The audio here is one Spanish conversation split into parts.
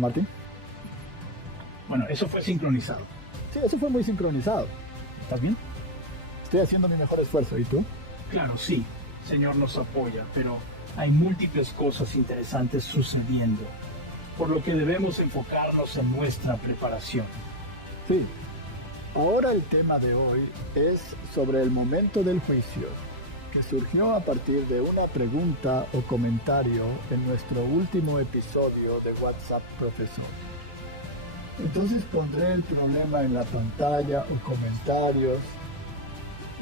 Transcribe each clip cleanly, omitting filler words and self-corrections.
Martín. Bueno, eso fue sincronizado. Sí, eso fue muy sincronizado. ¿Estás bien? Estoy haciendo mi mejor esfuerzo. ¿Y tú? Claro, sí. Señor nos apoya, pero hay múltiples cosas interesantes sucediendo, por lo que debemos enfocarnos en nuestra preparación. Sí. Ahora el tema de hoy es sobre el momento del juicio, que surgió a partir de una pregunta o comentario en nuestro último episodio de WhatsApp Profesor. Entonces pondré el problema en la pantalla o comentarios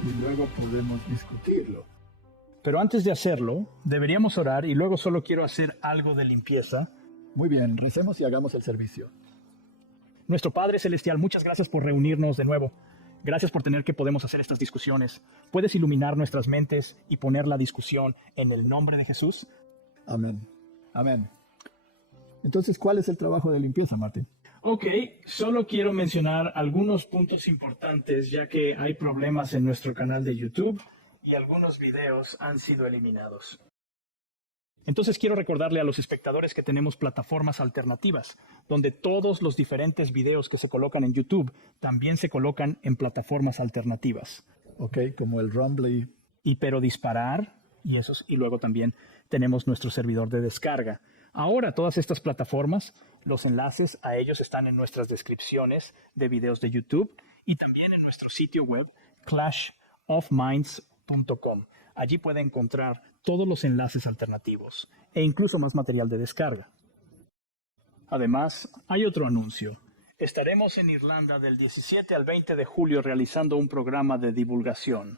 y luego podemos discutirlo. Pero antes de hacerlo, deberíamos orar y luego solo quiero hacer algo de limpieza. Muy bien, recemos y hagamos el servicio. Nuestro Padre Celestial, muchas gracias por reunirnos de nuevo. Gracias por tener que podemos hacer estas discusiones. ¿Puedes iluminar nuestras mentes y poner la discusión en el nombre de Jesús? Amén. Amén. Entonces, ¿cuál es el trabajo de limpieza, Martín? Ok, solo quiero mencionar algunos puntos importantes ya que hay problemas en nuestro canal de YouTube y algunos videos han sido eliminados. Entonces quiero recordarle a los espectadores que tenemos plataformas alternativas, donde todos los diferentes videos que se colocan en YouTube también se colocan en plataformas alternativas. Ok, como el Rumble. Pero disparar y luego también tenemos nuestro servidor de descarga. Ahora todas estas plataformas, los enlaces a ellos están en nuestras descripciones de videos de YouTube y también en nuestro sitio web clashofminds.com. Allí puede encontrar todos los enlaces alternativos e incluso más material de descarga. Además, hay otro anuncio. Estaremos en Irlanda del 17 al 20 de julio realizando un programa de divulgación.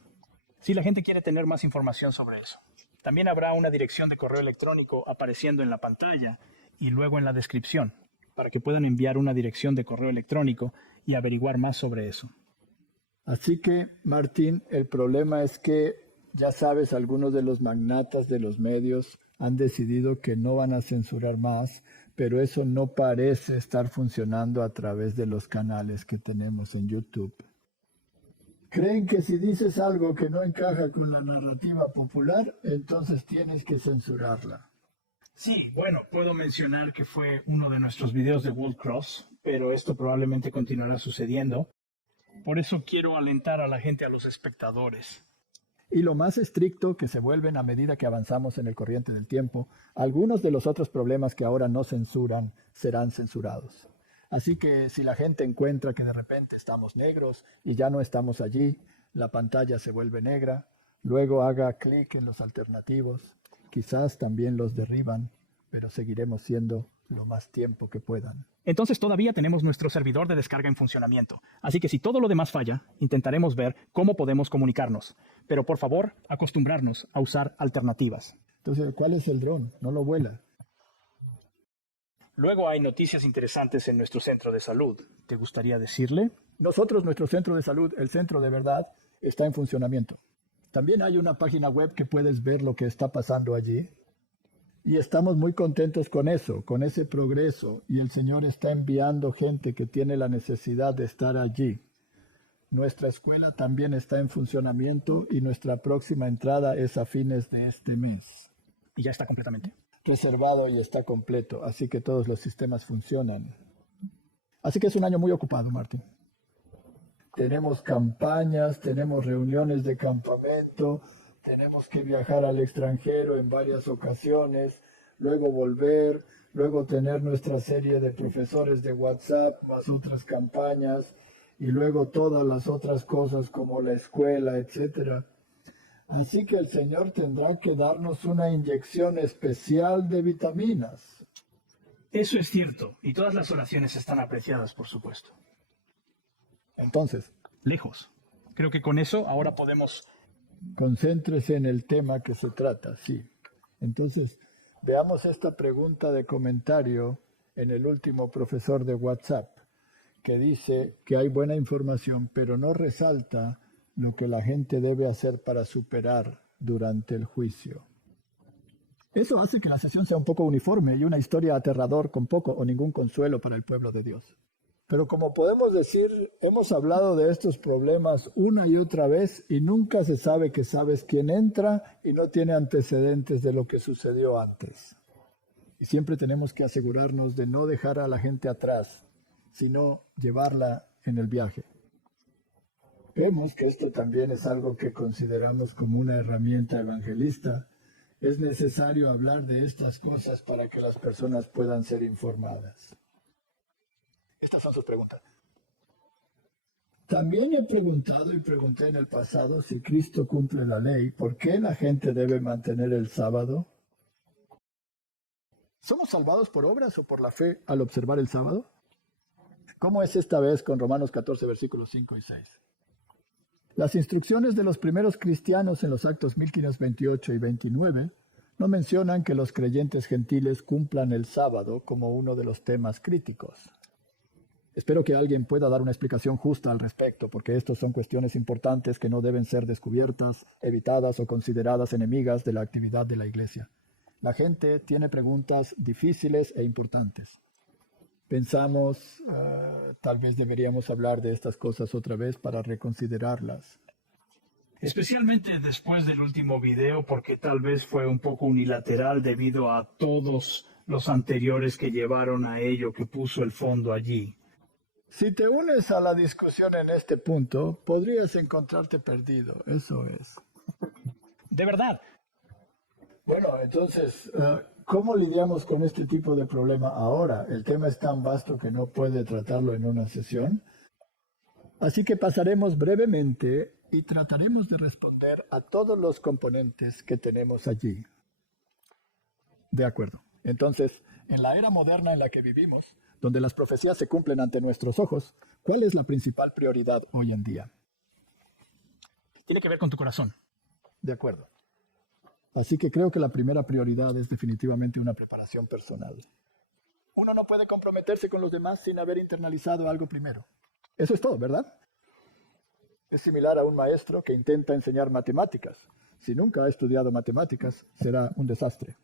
Si la gente quiere tener más información sobre eso. También habrá una dirección de correo electrónico apareciendo en la pantalla y luego en la descripción, para que puedan enviar una dirección de correo electrónico y averiguar más sobre eso. Así que, Martín, el problema es que, ya sabes, algunos de los magnatas de los medios han decidido que no van a censurar más, pero eso no parece estar funcionando a través de los canales que tenemos en YouTube. Creen que si dices algo que no encaja con la narrativa popular, entonces tienes que censurarla. Sí, bueno, puedo mencionar que fue uno de nuestros videos de World Cross, pero esto probablemente continuará sucediendo. Por eso quiero alentar a la gente, a los espectadores. Y lo más estricto que se vuelven a medida que avanzamos en el corriente del tiempo, algunos de los otros problemas que ahora no censuran serán censurados. Así que si la gente encuentra que de repente estamos negros y ya no estamos allí, la pantalla se vuelve negra, luego haga clic en los alternativos, quizás también los derriban, pero seguiremos siendo lo más tiempo que puedan. Entonces todavía tenemos nuestro servidor de descarga en funcionamiento, así que si todo lo demás falla, intentaremos ver cómo podemos comunicarnos. Pero por favor, acostumbrarnos a usar alternativas. Entonces, ¿cuál es el dron? No lo vuela. Luego hay noticias interesantes en nuestro centro de salud. ¿Te gustaría decirle? Nosotros, nuestro centro de salud, el Centro de Verdad, está en funcionamiento. También hay una página web que puedes ver lo que está pasando allí. Y estamos muy contentos con eso, con ese progreso. Y el Señor está enviando gente que tiene la necesidad de estar allí. Nuestra escuela también está en funcionamiento y nuestra próxima entrada es a fines de este mes. Y ya está completamente reservado y está completo, así que todos los sistemas funcionan. Así que es un año muy ocupado, Martín. Tenemos campañas, tenemos reuniones de campamento, tenemos que viajar al extranjero en varias ocasiones, luego volver, luego tener nuestra serie de profesores de WhatsApp, más otras campañas, y luego todas las otras cosas como la escuela, etcétera. Así que el Señor tendrá que darnos una inyección especial de vitaminas. Eso es cierto, y todas las oraciones están apreciadas, por supuesto. Entonces, lejos. Creo que con eso ahora podemos... Concéntrese en el tema que se trata, sí. Entonces, veamos esta pregunta de comentario en el último profesor de WhatsApp, que dice que hay buena información, pero no resalta lo que la gente debe hacer para superar durante el juicio. Eso hace que la sesión sea un poco uniforme y una historia aterrador con poco o ningún consuelo para el pueblo de Dios. Pero como podemos decir, hemos hablado de estos problemas una y otra vez y nunca se sabe que sabes quién entra y no tiene antecedentes de lo que sucedió antes. Y siempre tenemos que asegurarnos de no dejar a la gente atrás, sino llevarla en el viaje. Vemos que esto también es algo que consideramos como una herramienta evangelista. Es necesario hablar de estas cosas para que las personas puedan ser informadas. Estas son sus preguntas. También he preguntado y pregunté en el pasado si Cristo cumple la ley, ¿por qué la gente debe mantener el sábado? ¿Somos salvados por obras o por la fe al observar el sábado? ¿Cómo es esta vez con Romanos 14, versículos 5 y 6? Las instrucciones de los primeros cristianos en los actos 1528 y 29 no mencionan que los creyentes gentiles cumplan el sábado como uno de los temas críticos. Espero que alguien pueda dar una explicación justa al respecto, porque estas son cuestiones importantes que no deben ser descubiertas, evitadas o consideradas enemigas de la actividad de la Iglesia. La gente tiene preguntas difíciles e importantes. Pensamos, tal vez deberíamos hablar de estas cosas otra vez para reconsiderarlas. Especialmente después del último video, porque tal vez fue un poco unilateral debido a todos los anteriores que llevaron a ello, que puso el fondo allí. Si te unes a la discusión en este punto, podrías encontrarte perdido, eso es. De verdad. Bueno, entonces, ¿cómo lidiamos con este tipo de problema ahora? El tema es tan vasto que no puede tratarlo en una sesión. Así que pasaremos brevemente y trataremos de responder a todos los componentes que tenemos allí. De acuerdo. Entonces, en la era moderna en la que vivimos, donde las profecías se cumplen ante nuestros ojos, ¿cuál es la principal prioridad hoy en día? Tiene que ver con tu corazón. De acuerdo. Así que creo que la primera prioridad es definitivamente una preparación personal. Uno no puede comprometerse con los demás sin haber internalizado algo primero. Eso es todo, ¿verdad? Es similar a un maestro que intenta enseñar matemáticas. Si nunca ha estudiado matemáticas, será un desastre.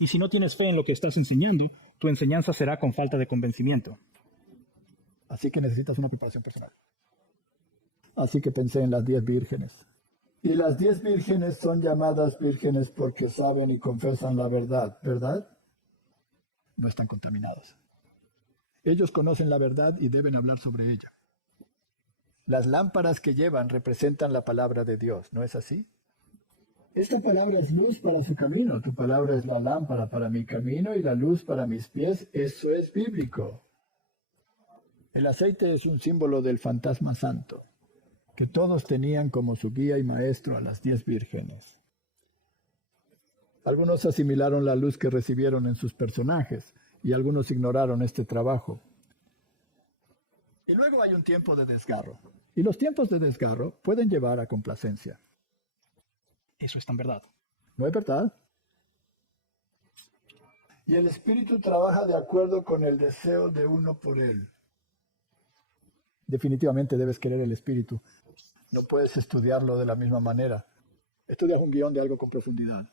Y si no tienes fe en lo que estás enseñando, tu enseñanza será con falta de convencimiento. Así que necesitas una preparación personal. Así que pensé en las 10 vírgenes. Y las 10 vírgenes son llamadas vírgenes porque saben y confesan la verdad, ¿verdad? No están contaminados. Ellos conocen la verdad y deben hablar sobre ella. Las lámparas que llevan representan la palabra de Dios, ¿no es así? Esta palabra es luz para su camino. Tu palabra es la lámpara para mi camino y la luz para mis pies. Eso es bíblico. El aceite es un símbolo del fantasma santo, que todos tenían como su guía y maestro a las 10 vírgenes. Algunos asimilaron la luz que recibieron en sus personajes y algunos ignoraron este trabajo. Y luego hay un tiempo de desgarro. Y los tiempos de desgarro pueden llevar a complacencia. Eso es tan verdad. ¿No es verdad? Y el espíritu trabaja de acuerdo con el deseo de uno por él. Definitivamente debes querer el espíritu. No puedes estudiarlo de la misma manera. Estudias un guión de algo con profundidad.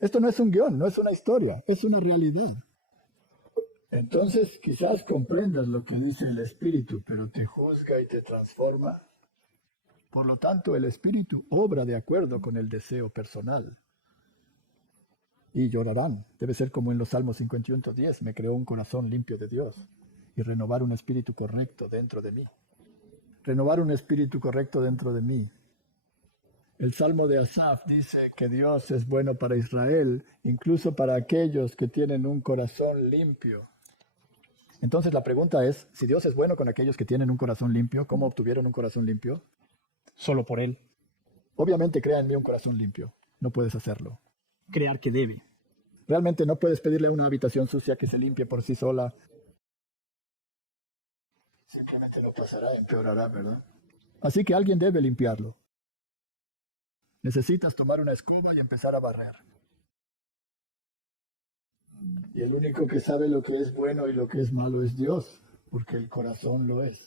Esto no es un guión, no es una historia, es una realidad. Entonces quizás comprendas lo que dice el espíritu, pero te juzga y te transforma. Por lo tanto, el espíritu obra de acuerdo con el deseo personal. Y llorarán. Debe ser como en los Salmos 51:10, me creó un corazón limpio de Dios y renovar un espíritu correcto dentro de mí. Renovar un espíritu correcto dentro de mí. El Salmo de Asaf dice que Dios es bueno para Israel, incluso para aquellos que tienen un corazón limpio. Entonces la pregunta es, si Dios es bueno con aquellos que tienen un corazón limpio, ¿cómo obtuvieron un corazón limpio? Solo por Él. Obviamente crea en mí un corazón limpio. No puedes hacerlo. Crear que debe. Realmente no puedes pedirle a una habitación sucia que se limpie por sí sola. Simplemente no pasará, empeorará, ¿verdad? Así que alguien debe limpiarlo. Necesitas tomar una escoba y empezar a barrer. Y el único que sabe lo que es bueno y lo que es malo es Dios, porque el corazón lo es.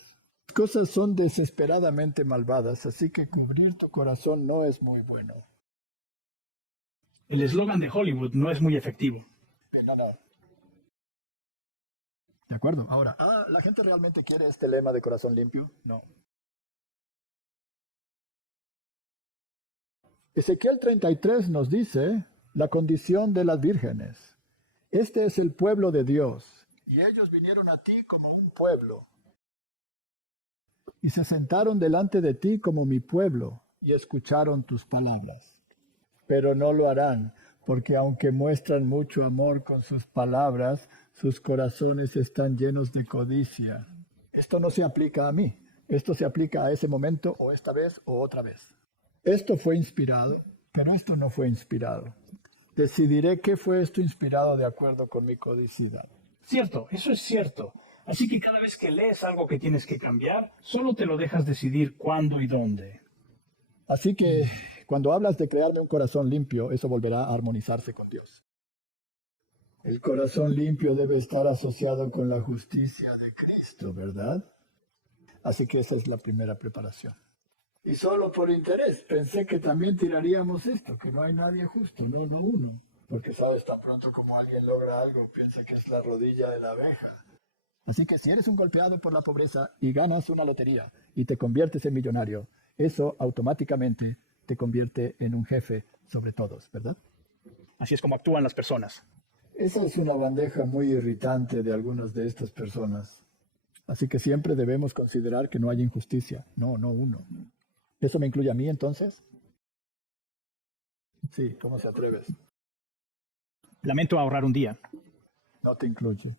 Las cosas son desesperadamente malvadas, así que cubrir tu corazón no es muy bueno. El eslogan de Hollywood no es muy efectivo. No. De acuerdo. Ahora, ¿la gente realmente quiere este lema de corazón limpio? No. Ezequiel 33 nos dice la condición de las vírgenes. Este es el pueblo de Dios, y ellos vinieron a ti como un pueblo, y se sentaron delante de ti como mi pueblo, y escucharon tus palabras. Pero no lo harán, porque aunque muestran mucho amor con sus palabras, sus corazones están llenos de codicia. Esto no se aplica a mí, esto se aplica a ese momento o esta vez o otra vez. Esto fue inspirado, pero esto no fue inspirado. Decidiré qué fue esto inspirado de acuerdo con mi codicidad. Cierto, eso es cierto. Así que cada vez que lees algo que tienes que cambiar, solo te lo dejas decidir cuándo y dónde. Así que cuando hablas de crearme un corazón limpio, eso volverá a armonizarse con Dios. El corazón limpio debe estar asociado con la justicia de Cristo, ¿verdad? Así que esa es la primera preparación. Y solo por interés, pensé que también tiraríamos esto, que no hay nadie justo, no uno. Porque sabes, tan pronto como alguien logra algo, piensa que es la rodilla de la abeja. Así que si eres un golpeado por la pobreza y ganas una lotería y te conviertes en millonario, eso automáticamente te convierte en un jefe sobre todos, ¿verdad? Así es como actúan las personas. Esa es una bandeja muy irritante de algunas de estas personas. Así que siempre debemos considerar que no hay injusticia. No uno. ¿Eso me incluye a mí entonces? Sí, ¿cómo se atreves? Lamento ahorrar un día. No te incluye.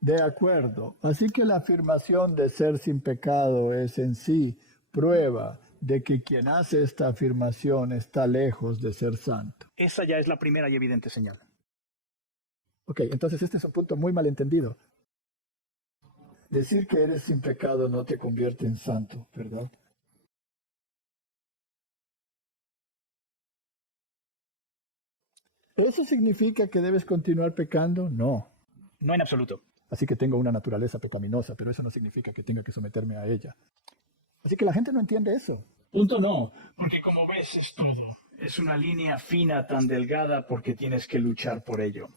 De acuerdo. Así que la afirmación de ser sin pecado es en sí prueba de que quien hace esta afirmación está lejos de ser santo. Esa ya es la primera y evidente señal. Ok, entonces este es un punto muy malentendido. Decir que eres sin pecado no te convierte en santo, ¿verdad? ¿Eso significa que debes continuar pecando? No. No en absoluto. Así que tengo una naturaleza pecaminosa, pero eso no significa que tenga que someterme a ella. Así que la gente no entiende eso. Punto no, porque como ves es todo. Es una línea fina tan delgada porque tienes que luchar por ello.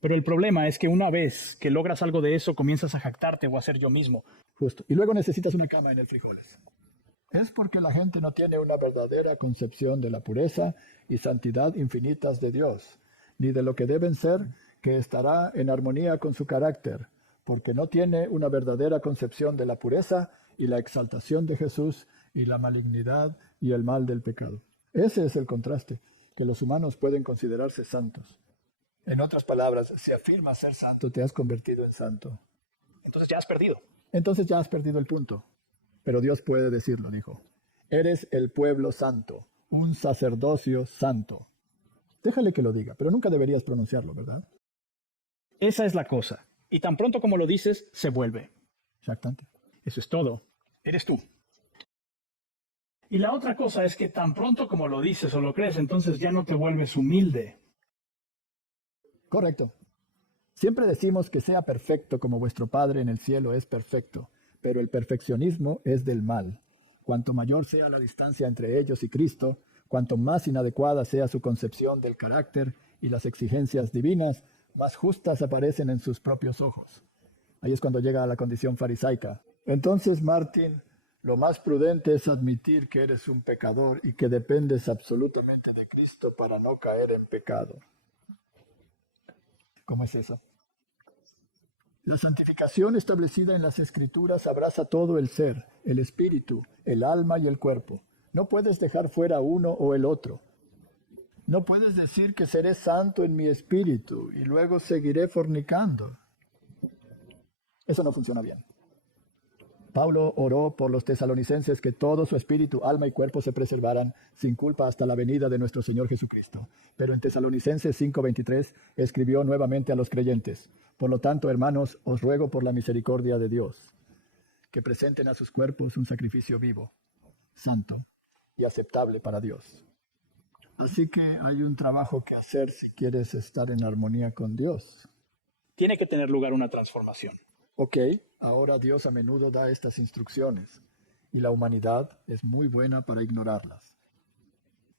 Pero el problema es que una vez que logras algo de eso, comienzas a jactarte o a ser yo mismo. Justo. Y luego necesitas una cama en el frijoles. Es porque la gente no tiene una verdadera concepción de la pureza y santidad infinitas de Dios, ni de lo que deben ser, que estará en armonía con su carácter, porque no tiene una verdadera concepción de la pureza y la exaltación de Jesús y la malignidad y el mal del pecado. Ese es el contraste, que los humanos pueden considerarse santos. En otras palabras, si afirmas ser santo, te has convertido en santo. Entonces ya has perdido. Entonces ya has perdido el punto. Pero Dios puede decirlo, dijo. Eres el pueblo santo, un sacerdocio santo. Déjale que lo diga, pero nunca deberías pronunciarlo, ¿verdad? Esa es la cosa. Y tan pronto como lo dices, se vuelve. Exactamente. Eso es todo. Eres tú. Y la otra cosa es que tan pronto como lo dices o lo crees, entonces ya no te vuelves humilde. Correcto. Siempre decimos que sea perfecto como vuestro Padre en el cielo es perfecto, pero el perfeccionismo es del mal. Cuanto mayor sea la distancia entre ellos y Cristo, cuanto más inadecuada sea su concepción del carácter y las exigencias divinas, más justas aparecen en sus propios ojos. Ahí es cuando llega a la condición farisaica. Entonces, Martín, lo más prudente es admitir que eres un pecador y que dependes absolutamente de Cristo para no caer en pecado. ¿Cómo es eso? La santificación establecida en las Escrituras abraza todo el ser, el espíritu, el alma y el cuerpo. No puedes dejar fuera uno o el otro. No puedes decir que seré santo en mi espíritu y luego seguiré fornicando. Eso no funciona bien. Pablo oró por los tesalonicenses que todo su espíritu, alma y cuerpo se preservaran sin culpa hasta la venida de nuestro Señor Jesucristo. Pero en Tesalonicenses 5:23 escribió nuevamente a los creyentes: por lo tanto, hermanos, os ruego por la misericordia de Dios, que presenten a sus cuerpos un sacrificio vivo, santo y aceptable para Dios. Así que hay un trabajo que hacer si quieres estar en armonía con Dios. Tiene que tener lugar una transformación. Ok, ahora Dios a menudo da estas instrucciones y la humanidad es muy buena para ignorarlas.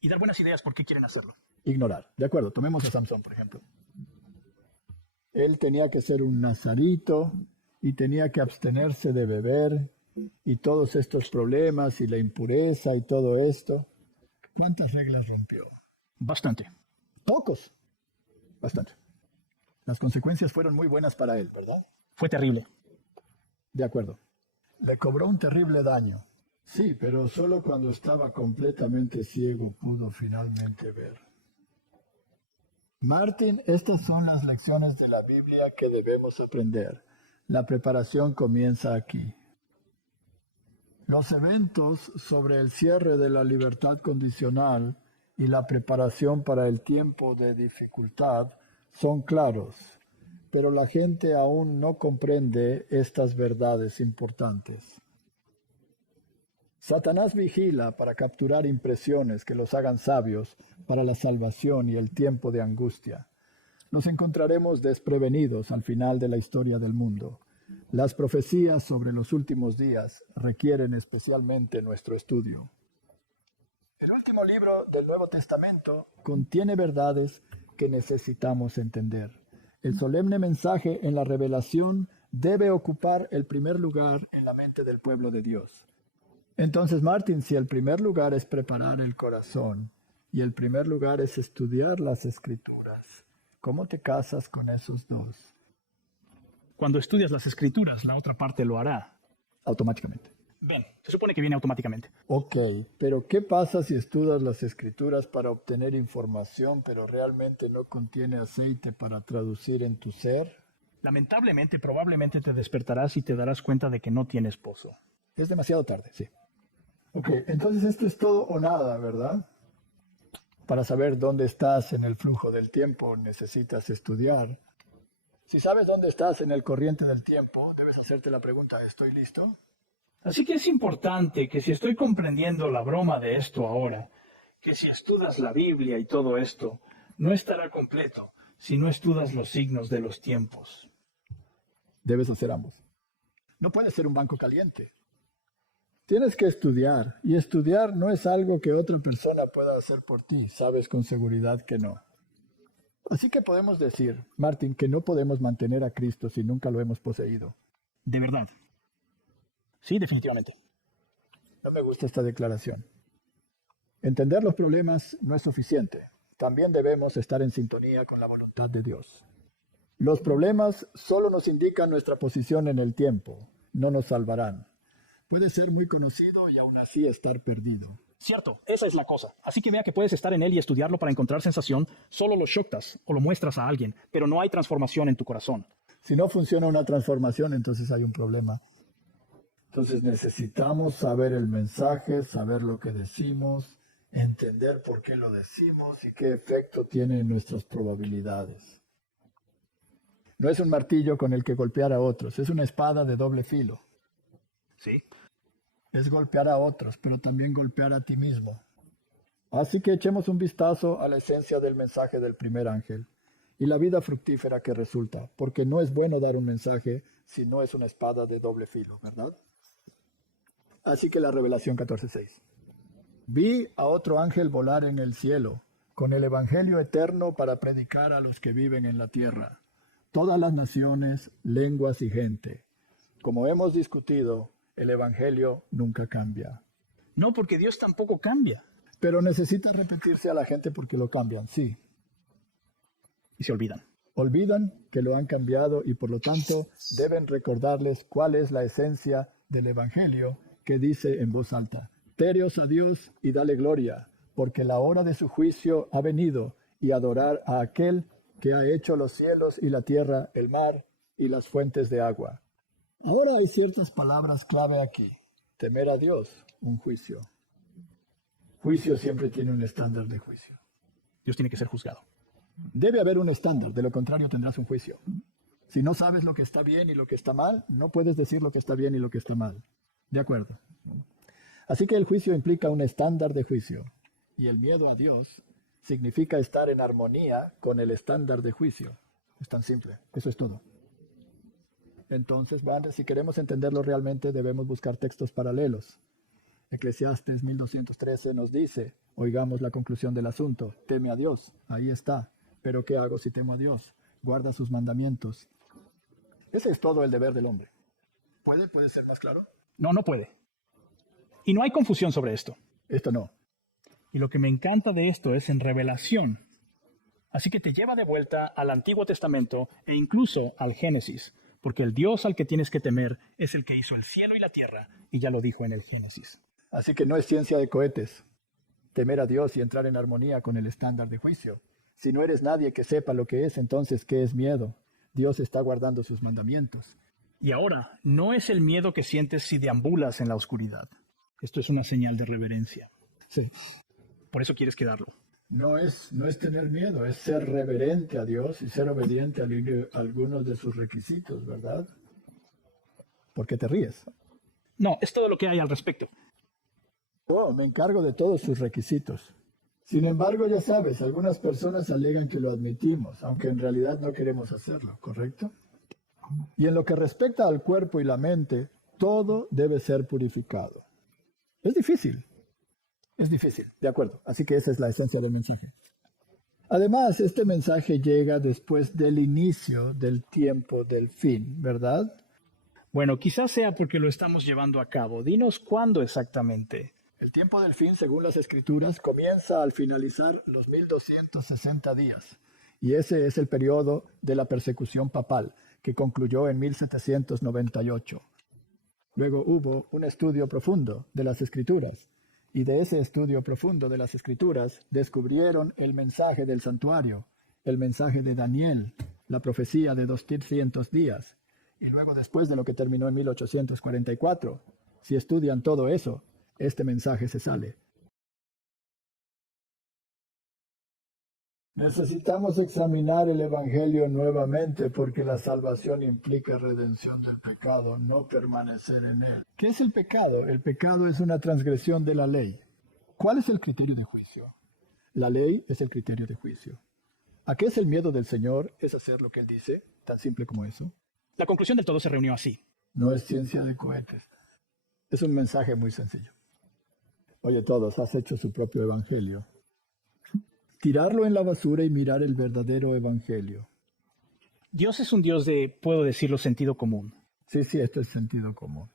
Y dar buenas ideas por qué quieren hacerlo. Ignorar. De acuerdo, tomemos a Samson, por ejemplo. Él tenía que ser un nazarito y tenía que abstenerse de beber y todos estos problemas y la impureza y todo esto. ¿Cuántas reglas rompió? Bastante. Pocos. Bastante. Las consecuencias fueron muy buenas para él, ¿verdad? Fue terrible. De acuerdo. Le cobró un terrible daño. Sí, pero solo cuando estaba completamente ciego pudo finalmente ver. Martin, estas son las lecciones de la Biblia que debemos aprender. La preparación comienza aquí. Los eventos sobre el cierre de la libertad condicional y la preparación para el tiempo de dificultad son claros, pero la gente aún no comprende estas verdades importantes. Satanás vigila para capturar impresiones que los hagan sabios para la salvación y el tiempo de angustia. Nos encontraremos desprevenidos al final de la historia del mundo. Las profecías sobre los últimos días requieren especialmente nuestro estudio. El último libro del Nuevo Testamento contiene verdades que necesitamos entender. El solemne mensaje en la revelación debe ocupar el primer lugar en la mente del pueblo de Dios. Entonces, Martin, si el primer lugar es preparar el corazón y el primer lugar es estudiar las Escrituras, ¿cómo te casas con esos dos? Cuando estudias las Escrituras, la otra parte lo hará. Automáticamente. Ven, se supone que viene automáticamente. Ok, pero ¿qué pasa si estudias las Escrituras para obtener información, pero realmente no contiene aceite para traducir en tu ser? Lamentablemente, probablemente te despertarás y te darás cuenta de que no tienes pozo. Es demasiado tarde, sí. Ok, entonces esto es todo o nada, ¿verdad? Para saber dónde estás en el flujo del tiempo, necesitas estudiar. Si sabes dónde estás en el corriente del tiempo, debes hacerte la pregunta, ¿estoy listo? Así que es importante que si estoy comprendiendo la broma de esto ahora, que si estudias la Biblia y todo esto, no estará completo si no estudias los signos de los tiempos. Debes hacer ambos. No puedes ser un banco caliente. Tienes que estudiar, y estudiar no es algo que otra persona pueda hacer por ti, sabes con seguridad que no. Así que podemos decir, Martin, que no podemos mantener a Cristo si nunca lo hemos poseído. De verdad. Sí, definitivamente. No me gusta esta declaración. Entender los problemas no es suficiente. También debemos estar en sintonía con la voluntad de Dios. Los problemas solo nos indican nuestra posición en el tiempo, no nos salvarán. Puede ser muy conocido y aún así estar perdido. Cierto, esa es la cosa. Así que vea que puedes estar en él y estudiarlo para encontrar sensación, solo lo shoktas o lo muestras a alguien, pero no hay transformación en tu corazón. Si no funciona una transformación, entonces hay un problema. Entonces necesitamos saber el mensaje, saber lo que decimos, entender por qué lo decimos y qué efecto tiene en nuestras probabilidades. No es un martillo con el que golpear a otros, es una espada de doble filo. Sí. Es golpear a otros, pero también golpear a ti mismo. Así que echemos un vistazo a la esencia del mensaje del primer ángel y la vida fructífera que resulta, porque no es bueno dar un mensaje si no es una espada de doble filo, ¿verdad? Así que la Revelación 14:6. Vi a otro ángel volar en el cielo, con el evangelio eterno para predicar a los que viven en la tierra, todas las naciones, lenguas y gente. Como hemos discutido, el evangelio nunca cambia. No, porque Dios tampoco cambia. Pero necesita repetirse a la gente porque lo cambian, sí. Y se olvidan. Olvidan que lo han cambiado y por lo tanto deben recordarles cuál es la esencia del evangelio que dice en voz alta: Tereos a Dios y dale gloria, porque la hora de su juicio ha venido, y adorar a aquel que ha hecho los cielos y la tierra, el mar y las fuentes de agua. Ahora hay ciertas palabras clave aquí. Temer a Dios, un juicio. Juicio siempre tiene un estándar de juicio. Dios tiene que ser juzgado. Debe haber un estándar, de lo contrario tendrás un juicio. Si no sabes lo que está bien y lo que está mal, no puedes decir lo que está bien y lo que está mal. ¿De acuerdo? Así que el juicio implica un estándar de juicio. Y el miedo a Dios significa estar en armonía con el estándar de juicio. Es tan simple. Eso es todo. Entonces, vean, si queremos entenderlo realmente, debemos buscar textos paralelos. Eclesiastes 1213 nos dice, oigamos la conclusión del asunto, teme a Dios, ahí está. Pero ¿qué hago si temo a Dios? Guarda sus mandamientos. Ese es todo el deber del hombre. ¿Puede ser más claro? No, no puede. Y no hay confusión sobre esto. Esto no. Y lo que me encanta de esto es en Revelación. Así que te lleva de vuelta al Antiguo Testamento e incluso al Génesis, porque el Dios al que tienes que temer es el que hizo el cielo y la tierra, y ya lo dijo en el Génesis. Así que no es ciencia de cohetes temer a Dios y entrar en armonía con el estándar de juicio. Si no eres nadie que sepa lo que es, entonces ¿qué es miedo? Dios está guardando sus mandamientos. Y ahora, no es el miedo que sientes si deambulas en la oscuridad. Esto es una señal de reverencia. Sí. Por eso quieres quedarlo. No es tener miedo, es ser reverente a Dios y ser obediente a algunos de sus requisitos, ¿verdad? ¿Por qué te ríes? No, es todo lo que hay al respecto. Oh, me encargo de todos sus requisitos. Sin embargo, ya sabes, algunas personas alegan que lo admitimos, aunque en realidad no queremos hacerlo, ¿correcto? Y en lo que respecta al cuerpo y la mente, todo debe ser purificado. Es difícil, de acuerdo. Así que esa es la esencia del mensaje. Además, este mensaje llega después del inicio del tiempo del fin, ¿verdad? Bueno, quizás sea porque lo estamos llevando a cabo. Dinos cuándo exactamente. El tiempo del fin, según las Escrituras, comienza al finalizar los 1260 días. Y ese es el periodo de la persecución papal, que concluyó en 1798. Luego hubo un estudio profundo de las Escrituras, y de ese estudio profundo de las Escrituras descubrieron el mensaje del santuario, el mensaje de Daniel, la profecía de 200 días. Y luego, después de lo que terminó en 1844, si estudian todo eso, este mensaje se sale. Necesitamos examinar el Evangelio nuevamente porque la salvación implica redención del pecado, no permanecer en él. ¿Qué es el pecado? El pecado es una transgresión de la ley. ¿Cuál es el criterio de juicio? La ley es el criterio de juicio. ¿A qué es el miedo del Señor? Es hacer lo que Él dice, tan simple como eso. La conclusión del todo se reunió así. No es ciencia de cohetes. Es un mensaje muy sencillo. Oye, todos, has hecho su propio evangelio. Tirarlo en la basura y mirar el verdadero evangelio. Dios es un Dios de, puedo decirlo, sentido común. Sí, esto es sentido común.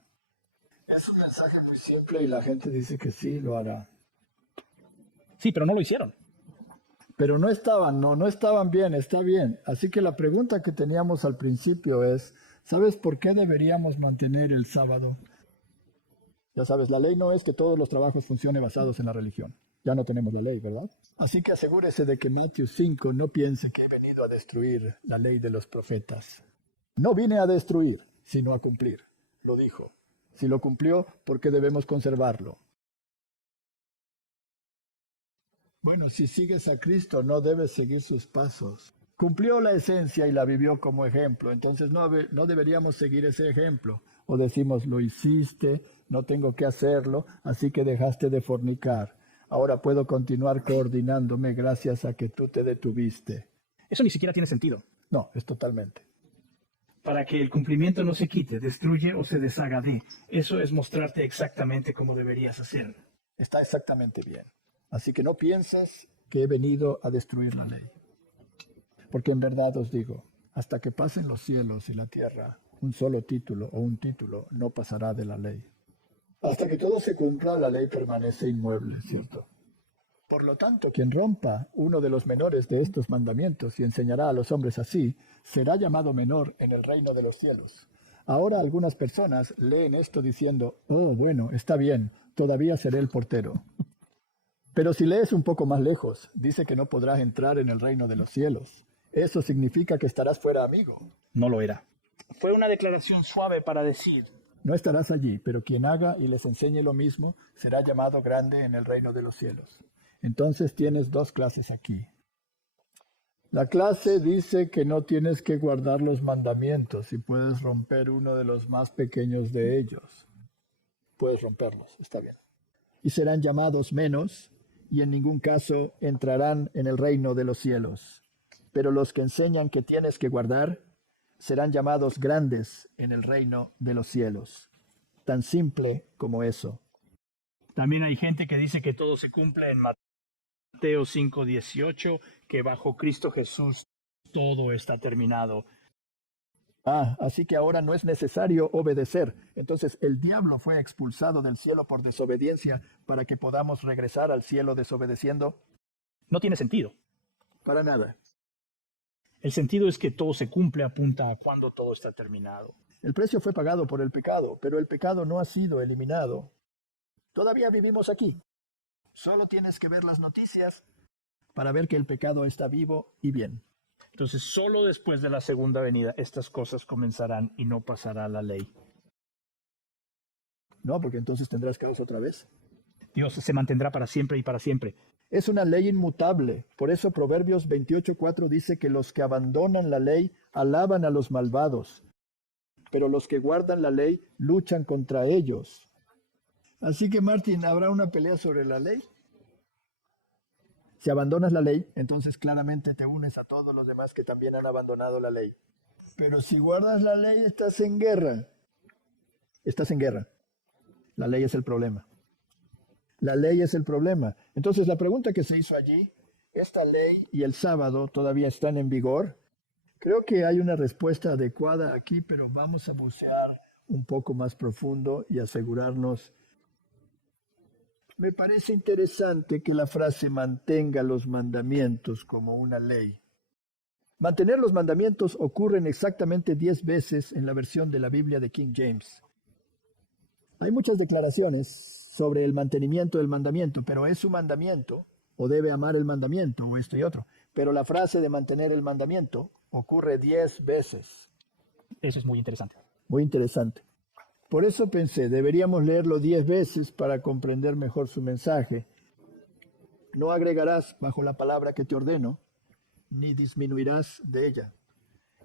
Es un mensaje muy simple y la gente dice que sí, lo hará. Sí, pero no lo hicieron. Pero no estaban bien, está bien. Así que la pregunta que teníamos al principio es, ¿sabes por qué deberíamos mantener el sábado? Ya sabes, la ley no es que todos los trabajos funcionen basados en la religión. Ya no tenemos la ley, ¿verdad? Así que asegúrese de que Mateo 5 no piense que he venido a destruir la ley de los profetas. No vine a destruir, sino a cumplir. Lo dijo. Si lo cumplió, ¿por qué debemos conservarlo? Bueno, si sigues a Cristo, no debes seguir sus pasos. Cumplió la esencia y la vivió como ejemplo, entonces no deberíamos seguir ese ejemplo. O decimos, lo hiciste, no tengo que hacerlo, así que dejaste de fornicar. Ahora puedo continuar coordinándome gracias a que tú te detuviste. Eso ni siquiera tiene sentido. No, es totalmente. Para que el cumplimiento no se quite, destruye o se deshaga de. Eso es mostrarte exactamente cómo deberías hacer. Está exactamente bien. Así que no pienses que he venido a destruir la ley. Porque en verdad os digo, hasta que pasen los cielos y la tierra, un solo título o un título no pasará de la ley. Hasta que todo se cumpla, la ley permanece inmueble, ¿cierto? Por lo tanto, quien rompa uno de los menores de estos mandamientos y enseñará a los hombres así, será llamado menor en el reino de los cielos. Ahora algunas personas leen esto diciendo, oh, bueno, está bien, todavía seré el portero. Pero si lees un poco más lejos, dice que no podrás entrar en el reino de los cielos. Eso significa que estarás fuera, amigo. No lo era. Fue una declaración suave para decir, no estarás allí, pero quien haga y les enseñe lo mismo será llamado grande en el reino de los cielos. Entonces tienes dos clases aquí. La clase dice que no tienes que guardar los mandamientos y puedes romper uno de los más pequeños de ellos. Puedes romperlos, está bien. Y serán llamados menos y en ningún caso entrarán en el reino de los cielos. Pero los que enseñan que tienes que guardar serán llamados grandes en el reino de los cielos. Tan simple como eso. También hay gente que dice que todo se cumple en Mateo 5:18, que bajo Cristo Jesús todo está terminado. Así que ahora no es necesario obedecer. Entonces el diablo fue expulsado del cielo por desobediencia para que podamos regresar al cielo desobedeciendo. No tiene sentido. Para nada. El sentido es que todo se cumple, apunta a cuando todo está terminado. El precio fue pagado por el pecado, pero el pecado no ha sido eliminado. Todavía vivimos aquí. Solo tienes que ver las noticias para ver que el pecado está vivo y bien. Entonces, solo después de la segunda venida estas cosas comenzarán y no pasará la ley. No, porque entonces tendrás caos otra vez. Dios se mantendrá para siempre y para siempre. Es una ley inmutable. Por eso Proverbios 28:4 dice que los que abandonan la ley alaban a los malvados, pero los que guardan la ley luchan contra ellos. Así que, Martín, ¿habrá una pelea sobre la ley? Si abandonas la ley, entonces claramente te unes a todos los demás que también han abandonado la ley. Pero si guardas la ley, estás en guerra. Estás en guerra. La ley es el problema. La ley es el problema. Entonces, la pregunta que se hizo allí, ¿esta ley y el sábado todavía están en vigor? Creo que hay una respuesta adecuada aquí, pero vamos a bucear un poco más profundo y asegurarnos. Me parece interesante que la frase mantenga los mandamientos como una ley. Mantener los mandamientos ocurren exactamente 10 veces en la versión de la Biblia de King James. Hay muchas declaraciones sobre el mantenimiento del mandamiento, pero es su mandamiento, o debe amar el mandamiento, o esto y otro. Pero la frase de mantener el mandamiento ocurre 10 veces. Eso es muy interesante. Muy interesante. Por eso pensé, deberíamos leerlo 10 veces para comprender mejor su mensaje. No agregarás bajo la palabra que te ordeno, ni disminuirás de ella.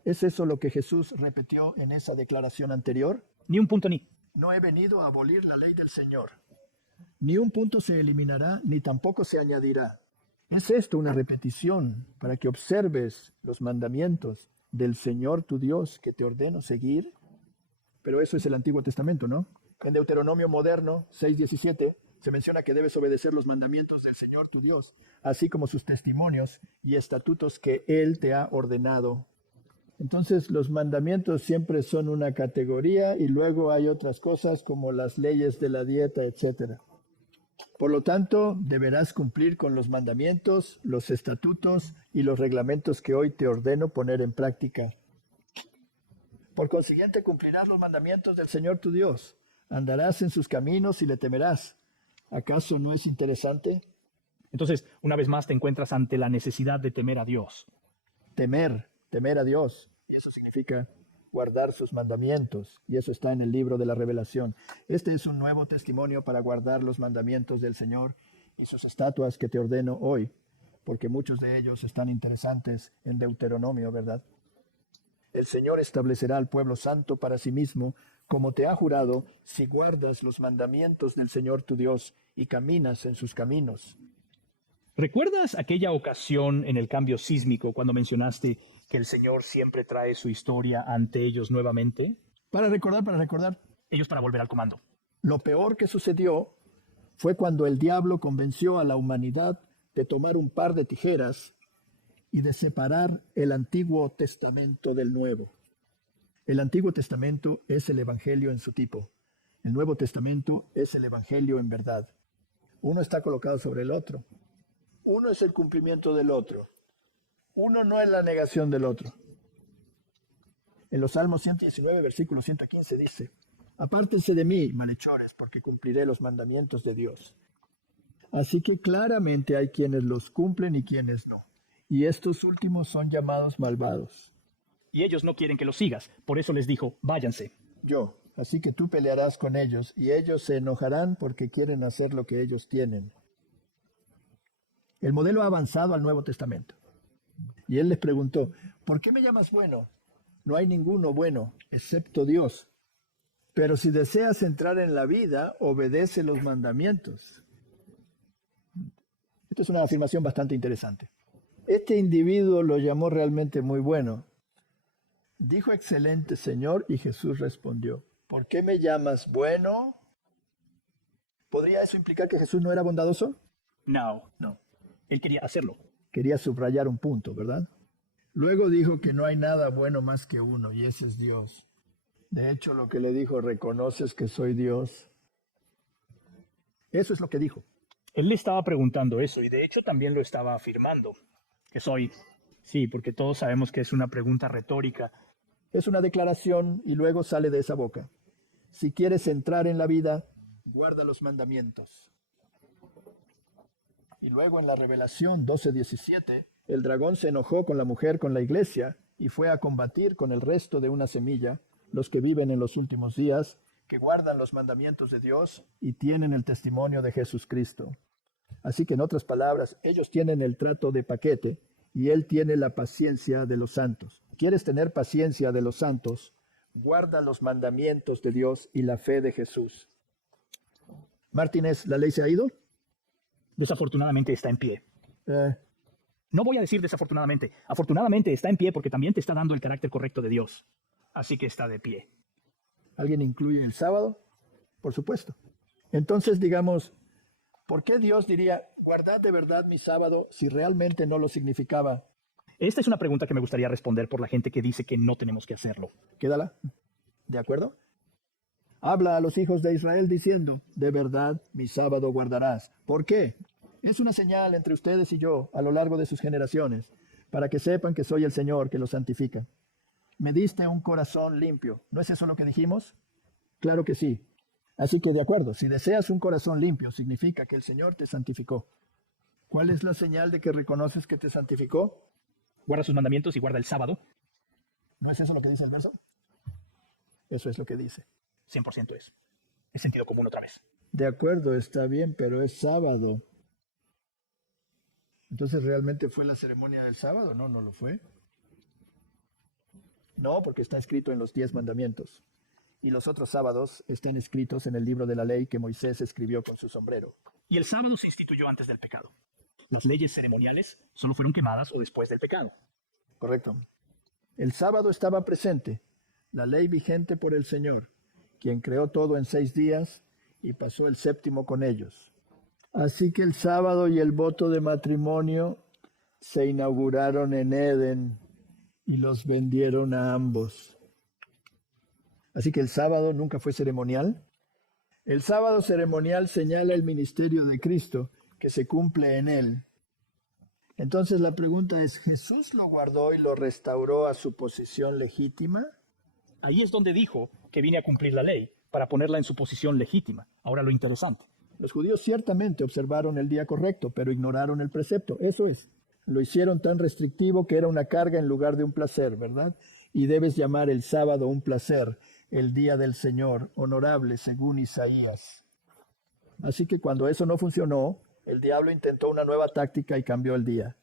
¿Es eso lo que Jesús repitió en esa declaración anterior? Ni un punto ni. No he venido a abolir la ley del Señor. Ni un punto se eliminará, ni tampoco se añadirá. ¿Es esto una repetición para que observes los mandamientos del Señor tu Dios que te ordeno seguir? Pero eso es el Antiguo Testamento, ¿no? En Deuteronomio moderno 6:17 se menciona que debes obedecer los mandamientos del Señor tu Dios, así como sus testimonios y estatutos que Él te ha ordenado. Entonces los mandamientos siempre son una categoría y luego hay otras cosas como las leyes de la dieta, etc. Por lo tanto, deberás cumplir con los mandamientos, los estatutos y los reglamentos que hoy te ordeno poner en práctica. Por consiguiente, cumplirás los mandamientos del Señor tu Dios. Andarás en sus caminos y le temerás. ¿Acaso no es interesante? Entonces, una vez más te encuentras ante la necesidad de temer a Dios. Temer a Dios. Eso significa guardar sus mandamientos. Y eso está en el libro de la Revelación. Este es un nuevo testimonio para guardar los mandamientos del Señor y sus estatuas que te ordeno hoy, porque muchos de ellos están interesantes en Deuteronomio, ¿verdad? El Señor establecerá al pueblo santo para sí mismo, como te ha jurado, si guardas los mandamientos del Señor tu Dios y caminas en sus caminos. ¿Recuerdas aquella ocasión en el cambio sísmico cuando mencionaste que el Señor siempre trae su historia ante ellos nuevamente? Para recordar. Ellos para volver al comando. Lo peor que sucedió fue cuando el diablo convenció a la humanidad de tomar un par de tijeras y de separar el Antiguo Testamento del Nuevo. El Antiguo Testamento es el Evangelio en su tipo. El Nuevo Testamento es el Evangelio en verdad. Uno está colocado sobre el otro. Uno es el cumplimiento del otro. Uno no es la negación del otro. En los Salmos 119, versículo 115 dice, apártense de mí, malhechores, porque cumpliré los mandamientos de Dios. Así que claramente hay quienes los cumplen y quienes no. Y estos últimos son llamados malvados. Y ellos no quieren que los sigas, por eso les dijo, váyanse. Así que tú pelearás con ellos, y ellos se enojarán porque quieren hacer lo que ellos tienen. El modelo ha avanzado al Nuevo Testamento. Y él les preguntó, ¿por qué me llamas bueno? No hay ninguno bueno, excepto Dios. Pero si deseas entrar en la vida, obedece los mandamientos. Esto es una afirmación bastante interesante. Este individuo lo llamó realmente muy bueno. Dijo, excelente Señor, y Jesús respondió, ¿por qué me llamas bueno? ¿Podría eso implicar que Jesús no era bondadoso? No. Él quería hacerlo. Quería subrayar un punto, ¿verdad? Luego dijo que no hay nada bueno más que uno, y ese es Dios. De hecho, lo que le dijo, ¿reconoces que soy Dios? Eso es lo que dijo. Él le estaba preguntando eso, y de hecho también lo estaba afirmando, que soy Sí, porque todos sabemos que es una pregunta retórica. Es una declaración y luego sale de esa boca. Si quieres entrar en la vida, guarda los mandamientos. Y luego en la Revelación 12:17, el dragón se enojó con la mujer, con la iglesia, y fue a combatir con el resto de una semilla, los que viven en los últimos días, que guardan los mandamientos de Dios y tienen el testimonio de Jesucristo. Así que en otras palabras, ellos tienen el trato de paquete y Él tiene la paciencia de los santos. ¿Quieres tener paciencia de los santos? Guarda los mandamientos de Dios y la fe de Jesús. Martínez, ¿la ley se ha ido? Desafortunadamente está en pie. Eh, No voy a decir desafortunadamente. Afortunadamente está en pie porque también te está dando el carácter correcto de Dios. Así que está de pie. ¿Alguien incluye el sábado? Por supuesto. Entonces, digamos, ¿por qué Dios diría, guardad de verdad mi sábado si realmente no lo significaba? Esta es una pregunta que me gustaría responder por la gente que dice que no tenemos que hacerlo. Quédala. ¿De acuerdo? Habla a los hijos de Israel diciendo, de verdad mi sábado guardarás. ¿Por qué? Es una señal entre ustedes y yo a lo largo de sus generaciones, para que sepan que soy el Señor que los santifica. Me diste un corazón limpio. ¿No es eso lo que dijimos? Claro que sí. Así que de acuerdo, si deseas un corazón limpio, significa que el Señor te santificó. ¿Cuál es la señal de que reconoces que te santificó? Guarda sus mandamientos y guarda el sábado. ¿No es eso lo que dice el verso? Eso es lo que dice. 100% es. Es sentido común otra vez. De acuerdo, está bien, pero es sábado. Entonces, ¿realmente fue la ceremonia del sábado? No, no lo fue. No, porque está escrito en los 10 mandamientos. Y los otros sábados están escritos en el libro de la ley que Moisés escribió con su sombrero. Y el sábado se instituyó antes del pecado. Las leyes ceremoniales solo fueron quemadas o después del pecado. Correcto. El sábado estaba presente, la ley vigente por el Señor, quien creó todo en 6 días y pasó el séptimo con ellos. Así que el sábado y el voto de matrimonio se inauguraron en Edén y los vendieron a ambos. Así que el sábado nunca fue ceremonial. El sábado ceremonial señala el ministerio de Cristo que se cumple en él. Entonces la pregunta es, ¿Jesús lo guardó y lo restauró a su posición legítima? Ahí es donde dijo que vine a cumplir la ley para ponerla en su posición legítima. Ahora lo interesante. Los judíos ciertamente observaron el día correcto, pero ignoraron el precepto. Eso es. Lo hicieron tan restrictivo que era una carga en lugar de un placer, ¿verdad? Y debes llamar el sábado un placer, el día del Señor, honorable según Isaías. Así que cuando eso no funcionó, el diablo intentó una nueva táctica y cambió el día.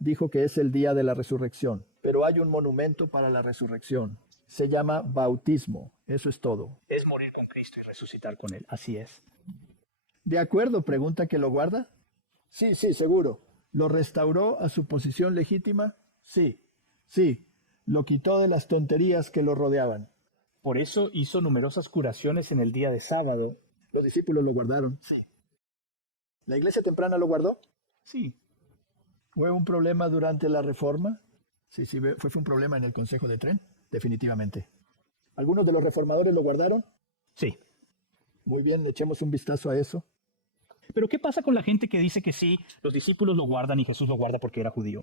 Dijo que es el día de la resurrección, pero hay un monumento para la resurrección. Se llama bautismo. Eso es todo. Es morir con Cristo y resucitar con Él. Así es. ¿De acuerdo? Pregunta que lo guarda. Sí, seguro. ¿Lo restauró a su posición legítima? Sí. Lo quitó de las tonterías que lo rodeaban. Por eso hizo numerosas curaciones en el día de sábado. Los discípulos lo guardaron. Sí. ¿La iglesia temprana lo guardó? Sí. ¿Fue un problema durante la Reforma? Sí, fue un problema en el Consejo de Trent, definitivamente. ¿Algunos de los reformadores lo guardaron? Sí. Muy bien, echemos un vistazo a eso. Pero ¿qué pasa con la gente que dice que sí, los discípulos lo guardan y Jesús lo guarda porque era judío?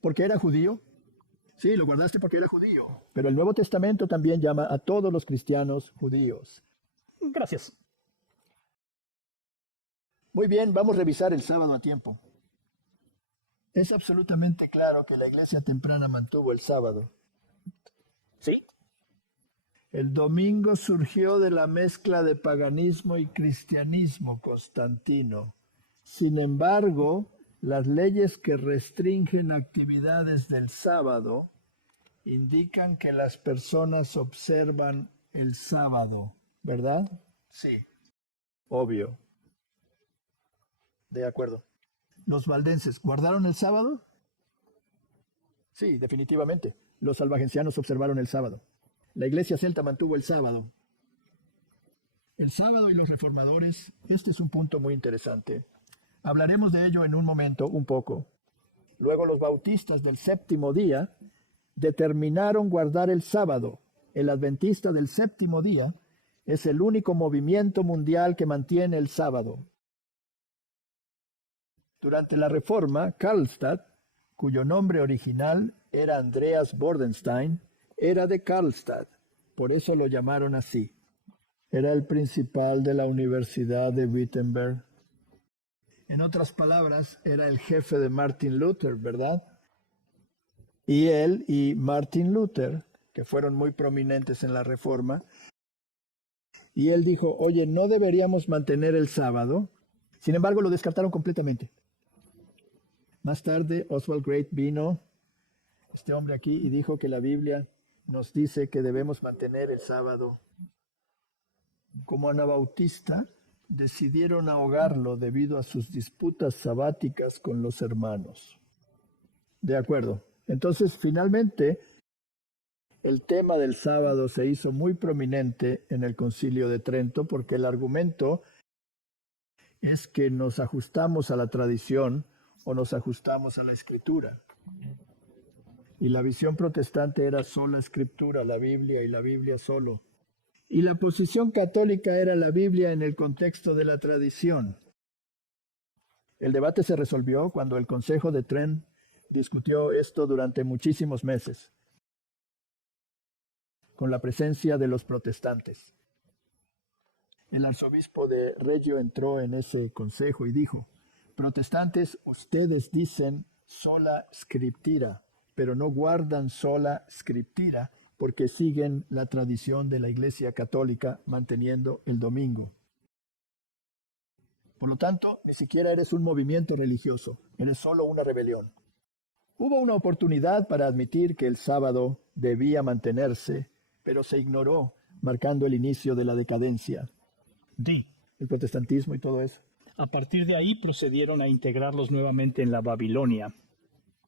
¿Porque era judío? Sí, lo guardaste porque era judío. Pero el Nuevo Testamento también llama a todos los cristianos judíos. Gracias. Muy bien, vamos a revisar el sábado a tiempo. Es absolutamente claro que la iglesia temprana mantuvo el sábado. ¿Sí? El domingo surgió de la mezcla de paganismo y cristianismo constantino. Sin embargo, las leyes que restringen actividades del sábado indican que las personas observan el sábado, ¿verdad? Sí, obvio. De acuerdo. ¿Los valdenses guardaron el sábado? Sí, definitivamente. Los albagencianos observaron el sábado. La iglesia celta mantuvo el sábado. El sábado y los reformadores, este es un punto muy interesante. Hablaremos de ello en un momento, un poco. Luego los bautistas del séptimo día determinaron guardar el sábado. El adventista del séptimo día es el único movimiento mundial que mantiene el sábado. Durante la Reforma, Karlstadt cuyo nombre original era Andreas Bordenstein, era de Karlstad. Por eso lo llamaron así. Era el principal de la Universidad de Wittenberg. En otras palabras, era el jefe de Martin Luther, ¿verdad? Y él y Martin Luther, que fueron muy prominentes en la Reforma, y él dijo, oye, no deberíamos mantener el sábado. Sin embargo, lo descartaron completamente. Más tarde, Oswald Great vino, este hombre aquí, y dijo que la Biblia nos dice que debemos mantener el sábado. Como anabautista, decidieron ahogarlo debido a sus disputas sabáticas con los hermanos. De acuerdo. Entonces, finalmente, el tema del sábado se hizo muy prominente en el Concilio de Trento porque el argumento es que nos ajustamos a la tradición o nos ajustamos a la Escritura. Y la visión protestante era sola Escritura, la Biblia y la Biblia solo. Y la posición católica era la Biblia en el contexto de la tradición. El debate se resolvió cuando el Consejo de Trent discutió esto durante muchísimos meses, con la presencia de los protestantes. El arzobispo de Reggio entró en ese consejo y dijo, protestantes, ustedes dicen sola scriptura, pero no guardan sola scriptura porque siguen la tradición de la Iglesia Católica manteniendo el domingo. Por lo tanto, ni siquiera eres un movimiento religioso, eres solo una rebelión. Hubo una oportunidad para admitir que el sábado debía mantenerse, pero se ignoró, marcando el inicio de la decadencia. El protestantismo y todo eso. A partir de ahí procedieron a integrarlos nuevamente en la Babilonia.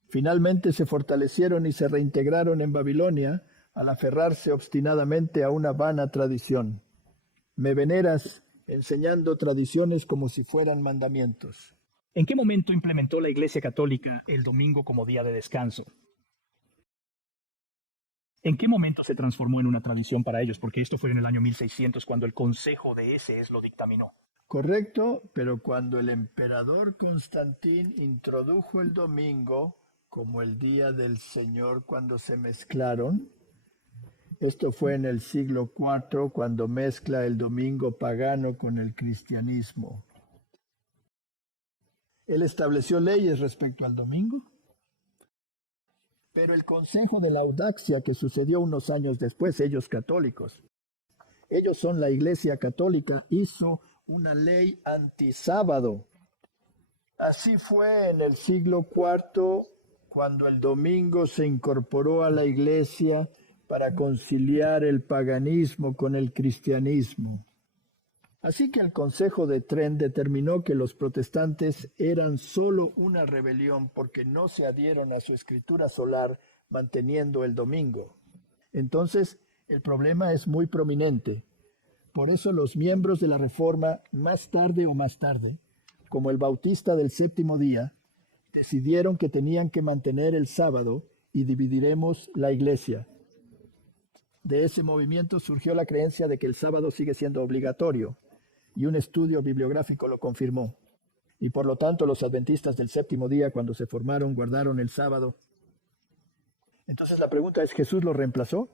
Finalmente se fortalecieron y se reintegraron en Babilonia al aferrarse obstinadamente a una vana tradición. Me veneras enseñando tradiciones como si fueran mandamientos. ¿En qué momento implementó la Iglesia Católica el domingo como día de descanso? ¿En qué momento se transformó en una tradición para ellos? Porque esto fue en el año 1600 cuando el Consejo de Eses lo dictaminó. Correcto, pero cuando el emperador Constantín introdujo el domingo como el día del Señor cuando se mezclaron, esto fue en el siglo IV cuando mezcla el domingo pagano con el cristianismo. Él estableció leyes respecto al domingo, pero el Consejo de la Audaxia que sucedió unos años después, ellos católicos, ellos son la Iglesia Católica, hizo una ley antisábado. Así fue en el siglo IV, cuando el domingo se incorporó a la Iglesia para conciliar el paganismo con el cristianismo. Así que el Consejo de Trent determinó que los protestantes eran solo una rebelión porque no se adhieron a su escritura solar manteniendo el domingo. Entonces, el problema es muy prominente. Por eso los miembros de la Reforma, más tarde, como el Bautista del Séptimo Día, decidieron que tenían que mantener el sábado y dividiremos la Iglesia. De ese movimiento surgió la creencia de que el sábado sigue siendo obligatorio, y un estudio bibliográfico lo confirmó. Y por lo tanto los adventistas del Séptimo Día, cuando se formaron, guardaron el sábado. Entonces la pregunta es, ¿Jesús lo reemplazó?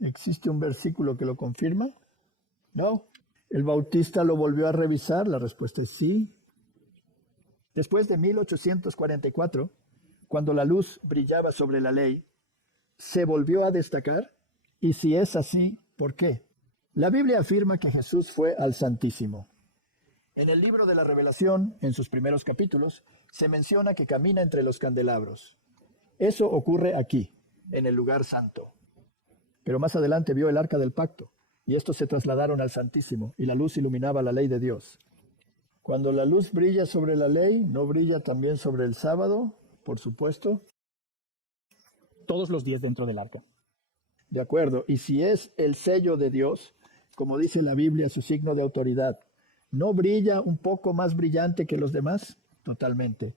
¿Existe un versículo que lo confirma? No. ¿El Bautista lo volvió a revisar? La respuesta es sí. Después de 1844, cuando la luz brillaba sobre la ley, ¿se volvió a destacar? Y si es así, ¿por qué? La Biblia afirma que Jesús fue al Santísimo. En el libro de la Revelación, en sus primeros capítulos, se menciona que camina entre los candelabros. Eso ocurre aquí, en el lugar santo. Pero más adelante vio el arca del pacto, y estos se trasladaron al Santísimo, y la luz iluminaba la ley de Dios. Cuando la luz brilla sobre la ley, ¿no brilla también sobre el sábado? Por supuesto. Todos los días dentro del arca. De acuerdo, y si es el sello de Dios, como dice la Biblia, su signo de autoridad, ¿no brilla un poco más brillante que los demás? Totalmente.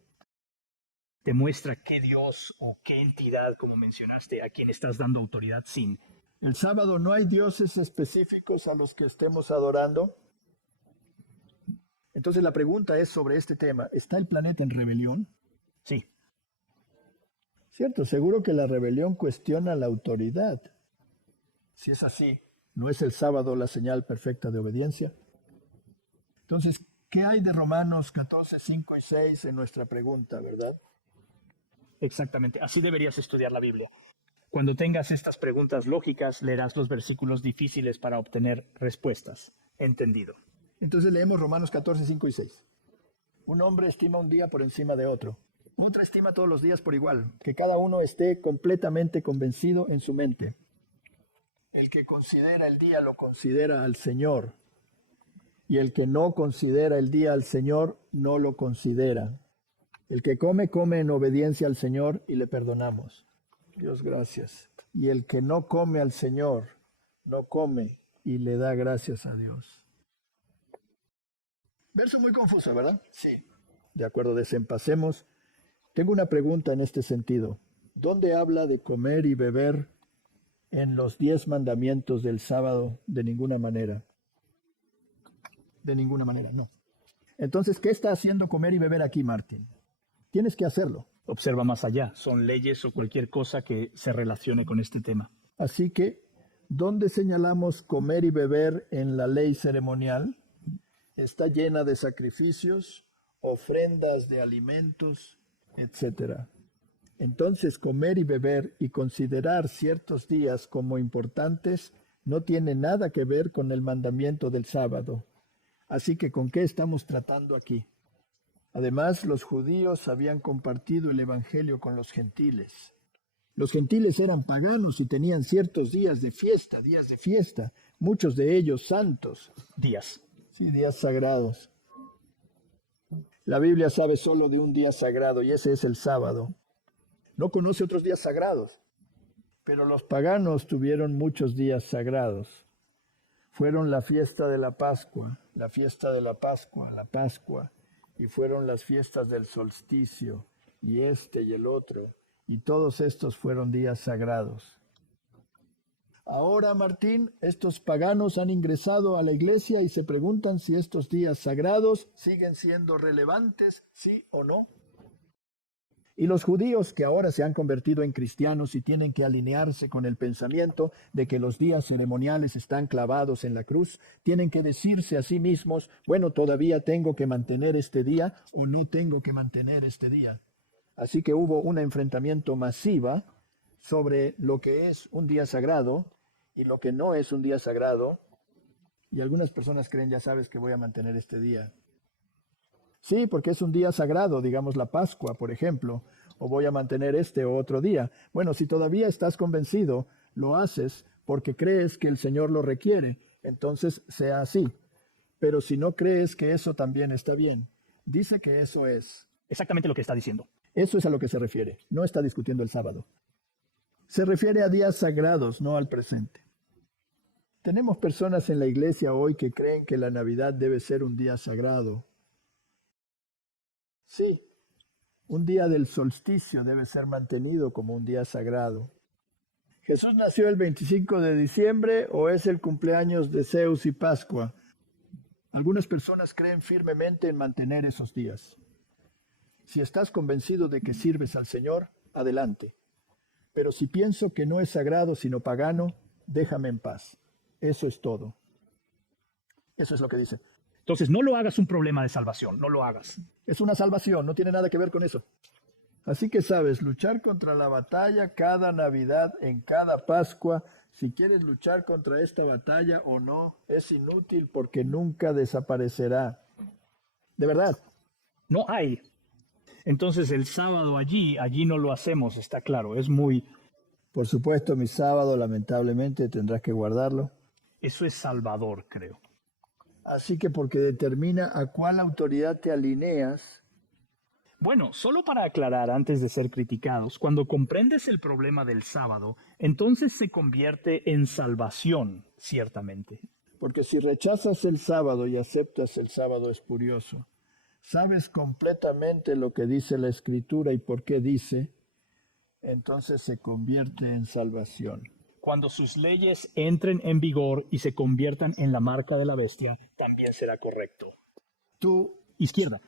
Demuestra qué Dios o qué entidad, como mencionaste, a quien estás dando autoridad sin. El sábado no hay dioses específicos a los que estemos adorando. Entonces la pregunta es sobre este tema. ¿Está el planeta en rebelión? Sí. Cierto, seguro que la rebelión cuestiona la autoridad. Si es así, ¿no es el sábado la señal perfecta de obediencia? Entonces, ¿qué hay de Romanos 14, 5 y 6 en nuestra pregunta, verdad? Exactamente, así deberías estudiar la Biblia. Cuando tengas estas preguntas lógicas, leerás los versículos difíciles para obtener respuestas. Entendido. Entonces leemos Romanos 14, 5 y 6. Un hombre estima un día por encima de otro. Otro estima todos los días por igual. Que cada uno esté completamente convencido en su mente. El que considera el día lo considera al Señor. Y el que no considera el día al Señor no lo considera. El que come, come en obediencia al Señor y le perdonamos. Dios, gracias. Y el que no come al Señor, no come y le da gracias a Dios. Verso muy confuso, ¿verdad? Sí. De acuerdo, desempacemos. Tengo una pregunta en este sentido. ¿Dónde habla de comer y beber en los 10 mandamientos del sábado? De ninguna manera. De ninguna manera, no. Entonces, ¿qué está haciendo comer y beber aquí, Martín? Tienes que hacerlo. Observa más allá. Son leyes o cualquier cosa que se relacione con este tema. Así que, ¿dónde señalamos comer y beber en la ley ceremonial? Está llena de sacrificios, ofrendas de alimentos, etc. Entonces, comer y beber y considerar ciertos días como importantes no tiene nada que ver con el mandamiento del sábado. Así que, ¿con qué estamos tratando aquí? Además, los judíos habían compartido el evangelio con los gentiles. Los gentiles eran paganos y tenían ciertos días de fiesta, muchos de ellos santos. Días. Sí, días sagrados. La Biblia sabe solo de un día sagrado y ese es el sábado. No conoce otros días sagrados, pero los paganos tuvieron muchos días sagrados. Fueron la fiesta de la Pascua, la Pascua, y fueron las fiestas del solsticio, y este y el otro, y todos estos fueron días sagrados. Ahora, Martín, estos paganos han ingresado a la iglesia y se preguntan si estos días sagrados siguen siendo relevantes, sí o no. Y los judíos que ahora se han convertido en cristianos y tienen que alinearse con el pensamiento de que los días ceremoniales están clavados en la cruz, tienen que decirse a sí mismos, bueno, todavía tengo que mantener este día o no tengo que mantener este día. Así que hubo un enfrentamiento masiva sobre lo que es un día sagrado y lo que no es un día sagrado. Y algunas personas creen, ya sabes, que voy a mantener este día. Sí, porque es un día sagrado, digamos la Pascua, por ejemplo, o voy a mantener este o otro día. Bueno, si todavía estás convencido, lo haces porque crees que el Señor lo requiere, entonces sea así. Pero si no crees que eso también está bien, dice que eso es. Exactamente lo que está diciendo. Eso es a lo que se refiere, no está discutiendo el sábado. Se refiere a días sagrados, no al presente. Tenemos personas en la iglesia hoy que creen que la Navidad debe ser un día sagrado. Sí, un día del solsticio debe ser mantenido como un día sagrado. ¿Jesús nació el 25 de diciembre o es el cumpleaños de Zeus y Pascua? Algunas personas creen firmemente en mantener esos días. Si estás convencido de que sirves al Señor, adelante. Pero si pienso que no es sagrado sino pagano, déjame en paz. Eso es todo. Eso es lo que dice. Entonces, no lo hagas un problema de salvación, no lo hagas. Es una salvación, no tiene nada que ver con eso. Así que sabes, luchar contra la batalla cada Navidad, en cada Pascua, si quieres luchar contra esta batalla o no, es inútil porque nunca desaparecerá. De verdad. No hay. Entonces, el sábado allí no lo hacemos, está claro, es muy... Por supuesto, mi sábado, lamentablemente, tendrás que guardarlo. Eso es salvador, creo. Así que porque determina a cuál autoridad te alineas. Bueno, solo para aclarar antes de ser criticados, cuando comprendes el problema del sábado, entonces se convierte en salvación, ciertamente. Porque si rechazas el sábado y aceptas el sábado espurioso, sabes completamente lo que dice la Escritura y por qué dice, entonces se convierte en salvación. Cuando sus leyes entren en vigor y se conviertan en la marca de la bestia, también será correcto. Tú, izquierda.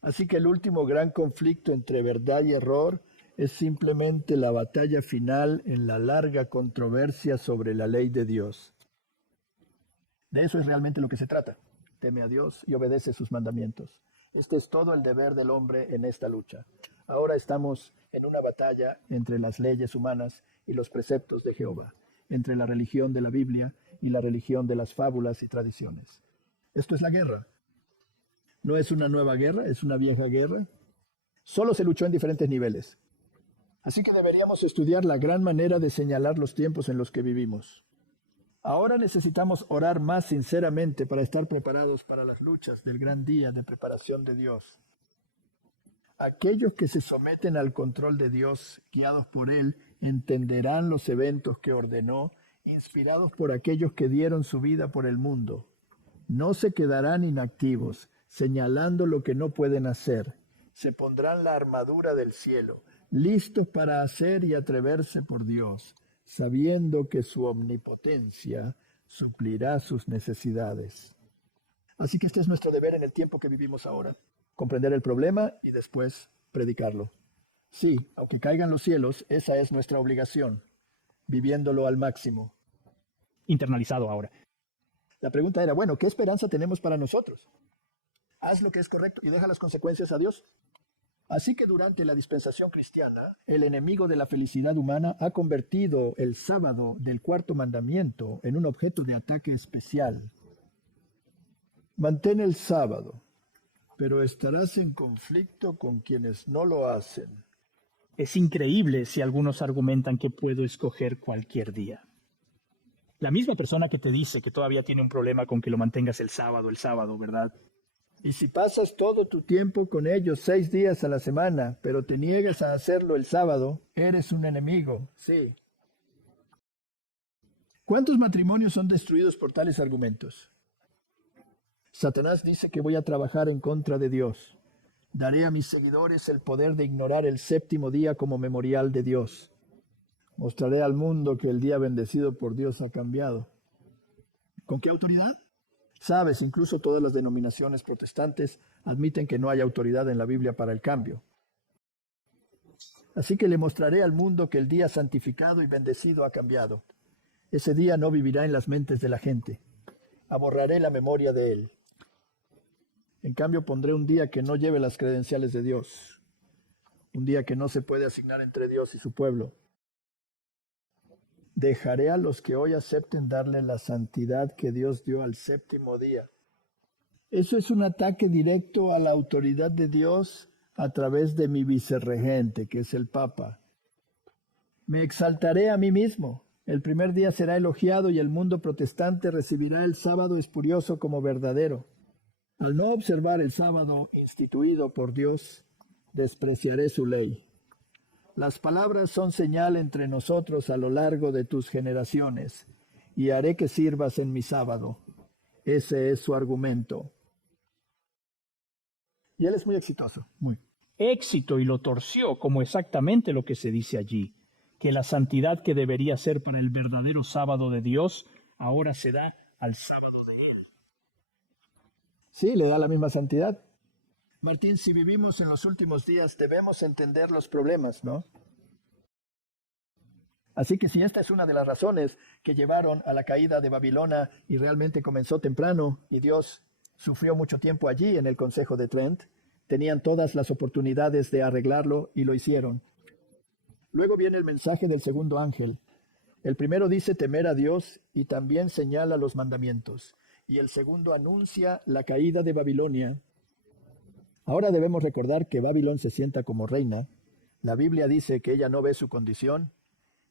Así que el último gran conflicto entre verdad y error es simplemente la batalla final en la larga controversia sobre la ley de Dios. De eso es realmente lo que se trata. Teme a Dios y obedece sus mandamientos. Este es todo el deber del hombre en esta lucha. Ahora estamos en una batalla entre las leyes humanas y los preceptos de Jehová, entre la religión de la Biblia y la religión de las fábulas y tradiciones. Esto es la guerra. No es una nueva guerra, es una vieja guerra. Solo se luchó en diferentes niveles. Así que deberíamos estudiar la gran manera de señalar los tiempos en los que vivimos. Ahora necesitamos orar más sinceramente para estar preparados para las luchas del gran día de preparación de Dios. Aquellos que se someten al control de Dios, guiados por Él, entenderán los eventos que ordenó, inspirados por aquellos que dieron su vida por el mundo. No se quedarán inactivos, señalando lo que no pueden hacer. Se pondrán la armadura del cielo, listos para hacer y atreverse por Dios, sabiendo que su omnipotencia suplirá sus necesidades. Así que este es nuestro deber en el tiempo que vivimos ahora, comprender el problema y después predicarlo. Sí, aunque caigan los cielos, esa es nuestra obligación, viviéndolo al máximo. Internalizado ahora. La pregunta era, bueno, ¿qué esperanza tenemos para nosotros? Haz lo que es correcto y deja las consecuencias a Dios. Así que durante la dispensación cristiana, el enemigo de la felicidad humana ha convertido el sábado del cuarto mandamiento en un objeto de ataque especial. Mantén el sábado, pero estarás en conflicto con quienes no lo hacen. Es increíble si algunos argumentan que puedo escoger cualquier día. La misma persona que te dice que todavía tiene un problema con que lo mantengas el sábado, ¿verdad? Y si pasas todo tu tiempo con ellos 6 días a la semana, pero te niegas a hacerlo el sábado, eres un enemigo, sí. ¿Cuántos matrimonios son destruidos por tales argumentos? Satanás dice que voy a trabajar en contra de Dios. Daré a mis seguidores el poder de ignorar el séptimo día como memorial de Dios. Mostraré al mundo que el día bendecido por Dios ha cambiado. ¿Con qué autoridad? Sabes, incluso todas las denominaciones protestantes admiten que no hay autoridad en la Biblia para el cambio. Así que le mostraré al mundo que el día santificado y bendecido ha cambiado. Ese día no vivirá en las mentes de la gente. Borraré la memoria de él. En cambio, pondré un día que no lleve las credenciales de Dios. Un día que no se puede asignar entre Dios y su pueblo. Dejaré a los que hoy acepten darle la santidad que Dios dio al séptimo día. Eso es un ataque directo a la autoridad de Dios a través de mi vicerregente, que es el Papa. Me exaltaré a mí mismo. El primer día será elogiado y el mundo protestante recibirá el sábado espurioso como verdadero. Al no observar el sábado instituido por Dios, despreciaré su ley. Las palabras son señal entre nosotros a lo largo de tus generaciones, y haré que sirvas en mi sábado. Ese es su argumento. Y él es muy exitoso, muy. Éxito, y lo torció como exactamente lo que se dice allí, que la santidad que debería ser para el verdadero sábado de Dios, ahora se da al sábado de Él. Sí, le da la misma santidad. Martín, si vivimos en los últimos días, debemos entender los problemas, ¿no? Así que si esta es una de las razones que llevaron a la caída de Babilonia y realmente comenzó temprano y Dios sufrió mucho tiempo allí en el Consejo de Trent, tenían todas las oportunidades de arreglarlo y lo hicieron. Luego viene el mensaje del segundo ángel. El primero dice temer a Dios y también señala los mandamientos. Y el segundo anuncia la caída de Babilonia. Ahora debemos recordar que Babilón se sienta como reina. La Biblia dice que ella no ve su condición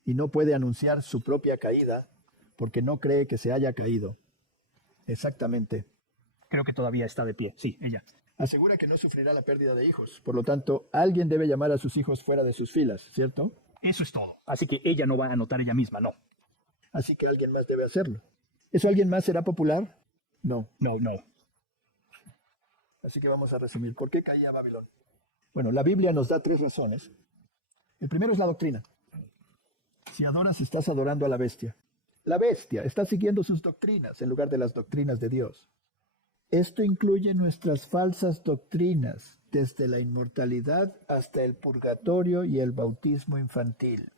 y no puede anunciar su propia caída porque no cree que se haya caído. Exactamente. Creo que todavía está de pie. Sí, ella. Asegura que no sufrirá la pérdida de hijos. Por lo tanto, alguien debe llamar a sus hijos fuera de sus filas, ¿cierto? Eso es todo. Así que ella no va a anotar ella misma, no. Así que alguien más debe hacerlo. ¿Eso alguien más será popular? No. No. Así que vamos a resumir. ¿Por qué caía Babilón? Bueno, la Biblia nos da 3 razones. El primero es la doctrina. Si adoras, estás adorando a la bestia. La bestia está siguiendo sus doctrinas en lugar de las doctrinas de Dios. Esto incluye nuestras falsas doctrinas, desde la inmortalidad hasta el purgatorio y el bautismo infantil.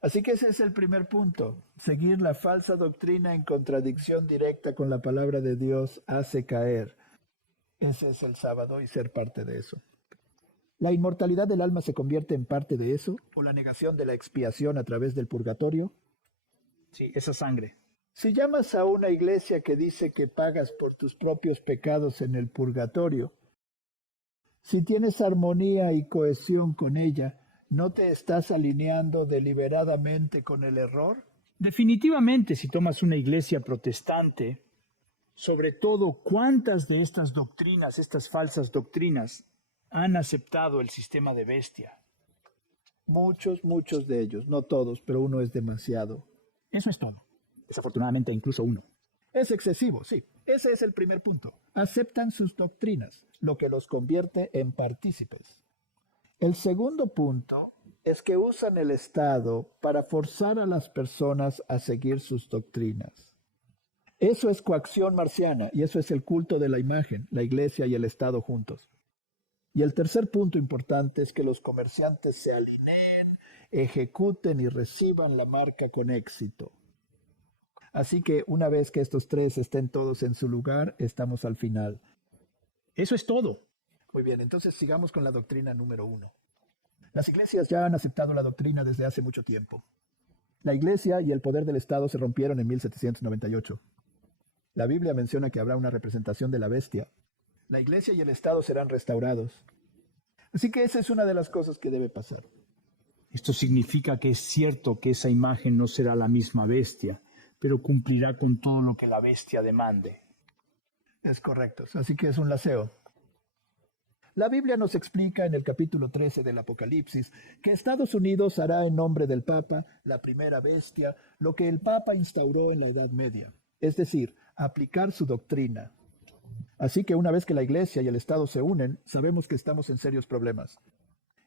Así que ese es el primer punto. Seguir la falsa doctrina en contradicción directa con la palabra de Dios hace caer. Ese es el sábado y ser parte de eso. ¿La inmortalidad del alma se convierte en parte de eso? ¿O la negación de la expiación a través del purgatorio? Sí, esa sangre. Si llamas a una iglesia que dice que pagas por tus propios pecados en el purgatorio, si tienes armonía y cohesión con ella, ¿no te estás alineando deliberadamente con el error? Definitivamente, si tomas una iglesia protestante, sobre todo, ¿cuántas de estas doctrinas, estas falsas doctrinas, han aceptado el sistema de bestia? Muchos de ellos, no todos, pero uno es demasiado. Eso es todo. Desafortunadamente, incluso uno. Es excesivo, sí. Ese es el primer punto. Aceptan sus doctrinas, lo que los convierte en partícipes. El segundo punto es que usan el Estado para forzar a las personas a seguir sus doctrinas. Eso es coacción marciana y eso es el culto de la imagen, la iglesia y el Estado juntos. Y el tercer punto importante es que los comerciantes se alineen, ejecuten y reciban la marca con éxito. Así que una vez que estos tres estén todos en su lugar, estamos al final. Eso es todo. Muy bien, entonces sigamos con la doctrina número 1. Las iglesias ya han aceptado la doctrina desde hace mucho tiempo. La iglesia y el poder del Estado se rompieron en 1798. La Biblia menciona que habrá una representación de la bestia. La iglesia y el Estado serán restaurados. Así que esa es una de las cosas que debe pasar. Esto significa que es cierto que esa imagen no será la misma bestia, pero cumplirá con todo lo que la bestia demande. Es correcto, así que es un laseo. La Biblia nos explica en el capítulo 13 del Apocalipsis que Estados Unidos hará en nombre del Papa, la primera bestia, lo que el Papa instauró en la Edad Media, es decir, aplicar su doctrina. Así que una vez que la Iglesia y el Estado se unen, sabemos que estamos en serios problemas.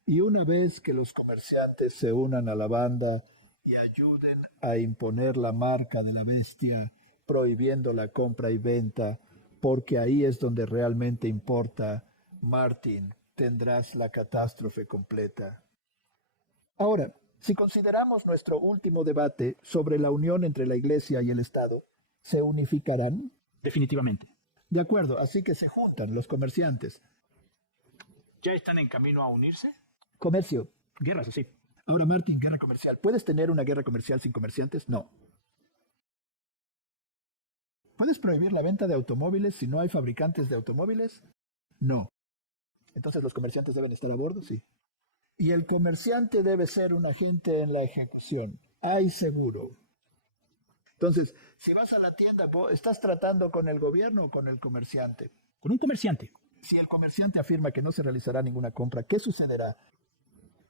Y una vez que los comerciantes se unan a la banda y ayuden a imponer la marca de la bestia, prohibiendo la compra y venta, porque ahí es donde realmente importa, Martin, tendrás la catástrofe completa. Ahora, si consideramos nuestro último debate sobre la unión entre la Iglesia y el Estado, ¿se unificarán? Definitivamente. De acuerdo, así que se juntan los comerciantes. ¿Ya están en camino a unirse? Comercio. Guerras, sí. Ahora, Martin, guerra comercial. ¿Puedes tener una guerra comercial sin comerciantes? No. ¿Puedes prohibir la venta de automóviles si no hay fabricantes de automóviles? No. Entonces, ¿los comerciantes deben estar a bordo? Sí. Y el comerciante debe ser un agente en la ejecución. Hay seguro. Entonces, si vas a la tienda, ¿estás tratando con el gobierno o con el comerciante? Con un comerciante. Si el comerciante afirma que no se realizará ninguna compra, ¿qué sucederá?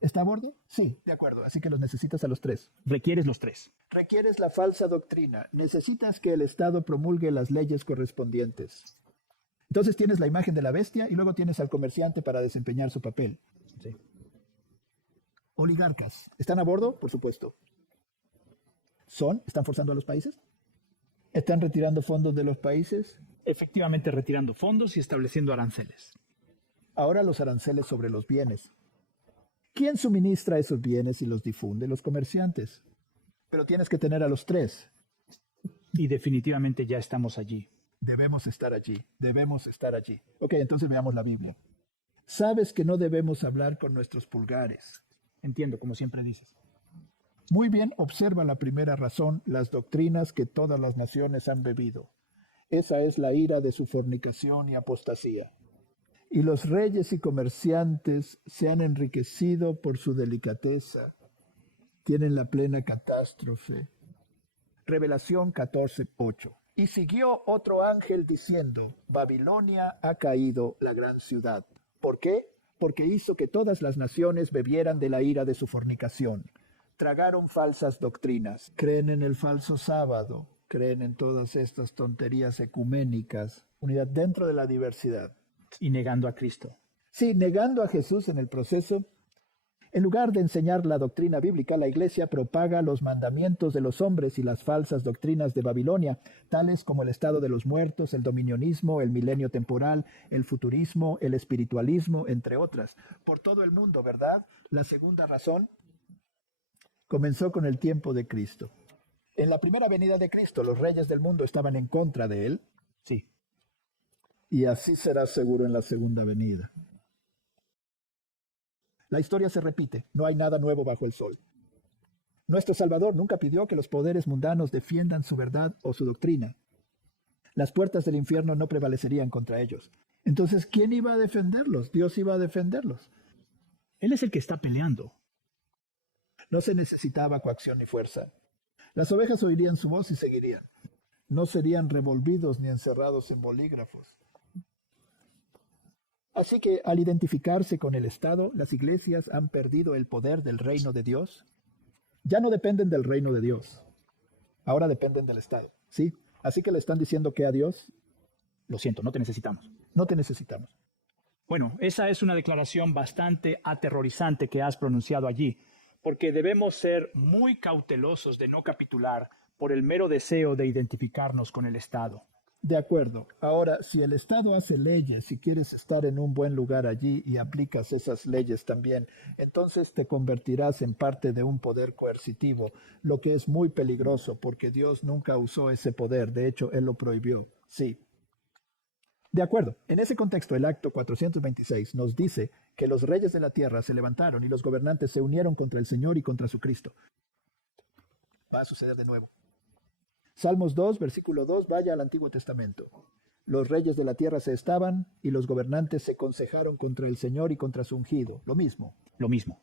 ¿Está a bordo? Sí, de acuerdo. Así que los necesitas a los tres. Requieres los tres. Requieres la falsa doctrina. Necesitas que el Estado promulgue las leyes correspondientes. Entonces tienes la imagen de la bestia y luego tienes al comerciante para desempeñar su papel. Sí. Oligarcas. ¿Están a bordo? Por supuesto. ¿Están forzando a los países? ¿Están retirando fondos de los países? Efectivamente retirando fondos y estableciendo aranceles. Ahora los aranceles sobre los bienes. ¿Quién suministra esos bienes y los difunde? Los comerciantes. Pero tienes que tener a los tres. Y definitivamente ya estamos allí. Debemos estar allí. Debemos estar allí. Ok, entonces veamos la Biblia. Sabes que no debemos hablar con nuestros pulgares. Entiendo, como siempre dices. Muy bien, observa la primera razón, las doctrinas que todas las naciones han bebido. Esa es la ira de su fornicación y apostasía. Y los reyes y comerciantes se han enriquecido por su delicadeza. Tienen la plena catástrofe. Revelación 14:8. Y siguió otro ángel diciendo, Babilonia ha caído, la gran ciudad. ¿Por qué? Porque hizo que todas las naciones bebieran de la ira de su fornicación. Tragaron falsas doctrinas, creen en el falso sábado, creen en todas estas tonterías ecuménicas, unidad dentro de la diversidad. Y negando a Cristo. Sí, negando a Jesús en el proceso En lugar de enseñar la doctrina bíblica, la Iglesia propaga los mandamientos de los hombres y las falsas doctrinas de Babilonia, tales como el estado de los muertos, el dominionismo, el milenio temporal, el futurismo, el espiritualismo, entre otras. Por todo el mundo, ¿verdad? La segunda razón comenzó con el tiempo de Cristo. En la primera venida de Cristo, los reyes del mundo estaban en contra de él. Sí. Y así será seguro en la segunda venida. La historia se repite, no hay nada nuevo bajo el sol. Nuestro Salvador nunca pidió que los poderes mundanos defiendan su verdad o su doctrina. Las puertas del infierno no prevalecerían contra ellos. Entonces, ¿quién iba a defenderlos? Dios iba a defenderlos. Él es el que está peleando. No se necesitaba coacción ni fuerza. Las ovejas oirían su voz y seguirían. No serían revolvidos ni encerrados en bolígrafos. Así que al identificarse con el Estado, las iglesias han perdido el poder del reino de Dios. Ya no dependen del reino de Dios. Ahora dependen del Estado. ¿Sí? Así que le están diciendo que a Dios, Lo siento, no te necesitamos. no te necesitamos. Bueno, esa es una declaración bastante aterrorizante que has pronunciado allí, porque debemos ser muy cautelosos de no capitular por el mero deseo de identificarnos con el Estado. De acuerdo. Ahora, si el Estado hace leyes, si quieres estar en un buen lugar allí y aplicas esas leyes también, entonces te convertirás en parte de un poder coercitivo, lo que es muy peligroso porque Dios nunca usó ese poder. De hecho, Él lo prohibió. Sí. De acuerdo. En ese contexto, el acto 426 nos dice que los reyes de la tierra se levantaron y los gobernantes se unieron contra el Señor y contra su Cristo. Va a suceder de nuevo. Salmos 2, versículo 2, vaya al Antiguo Testamento. Los reyes de la tierra se estaban y los gobernantes se consejaron contra el Señor y contra su ungido. Lo mismo. Lo mismo.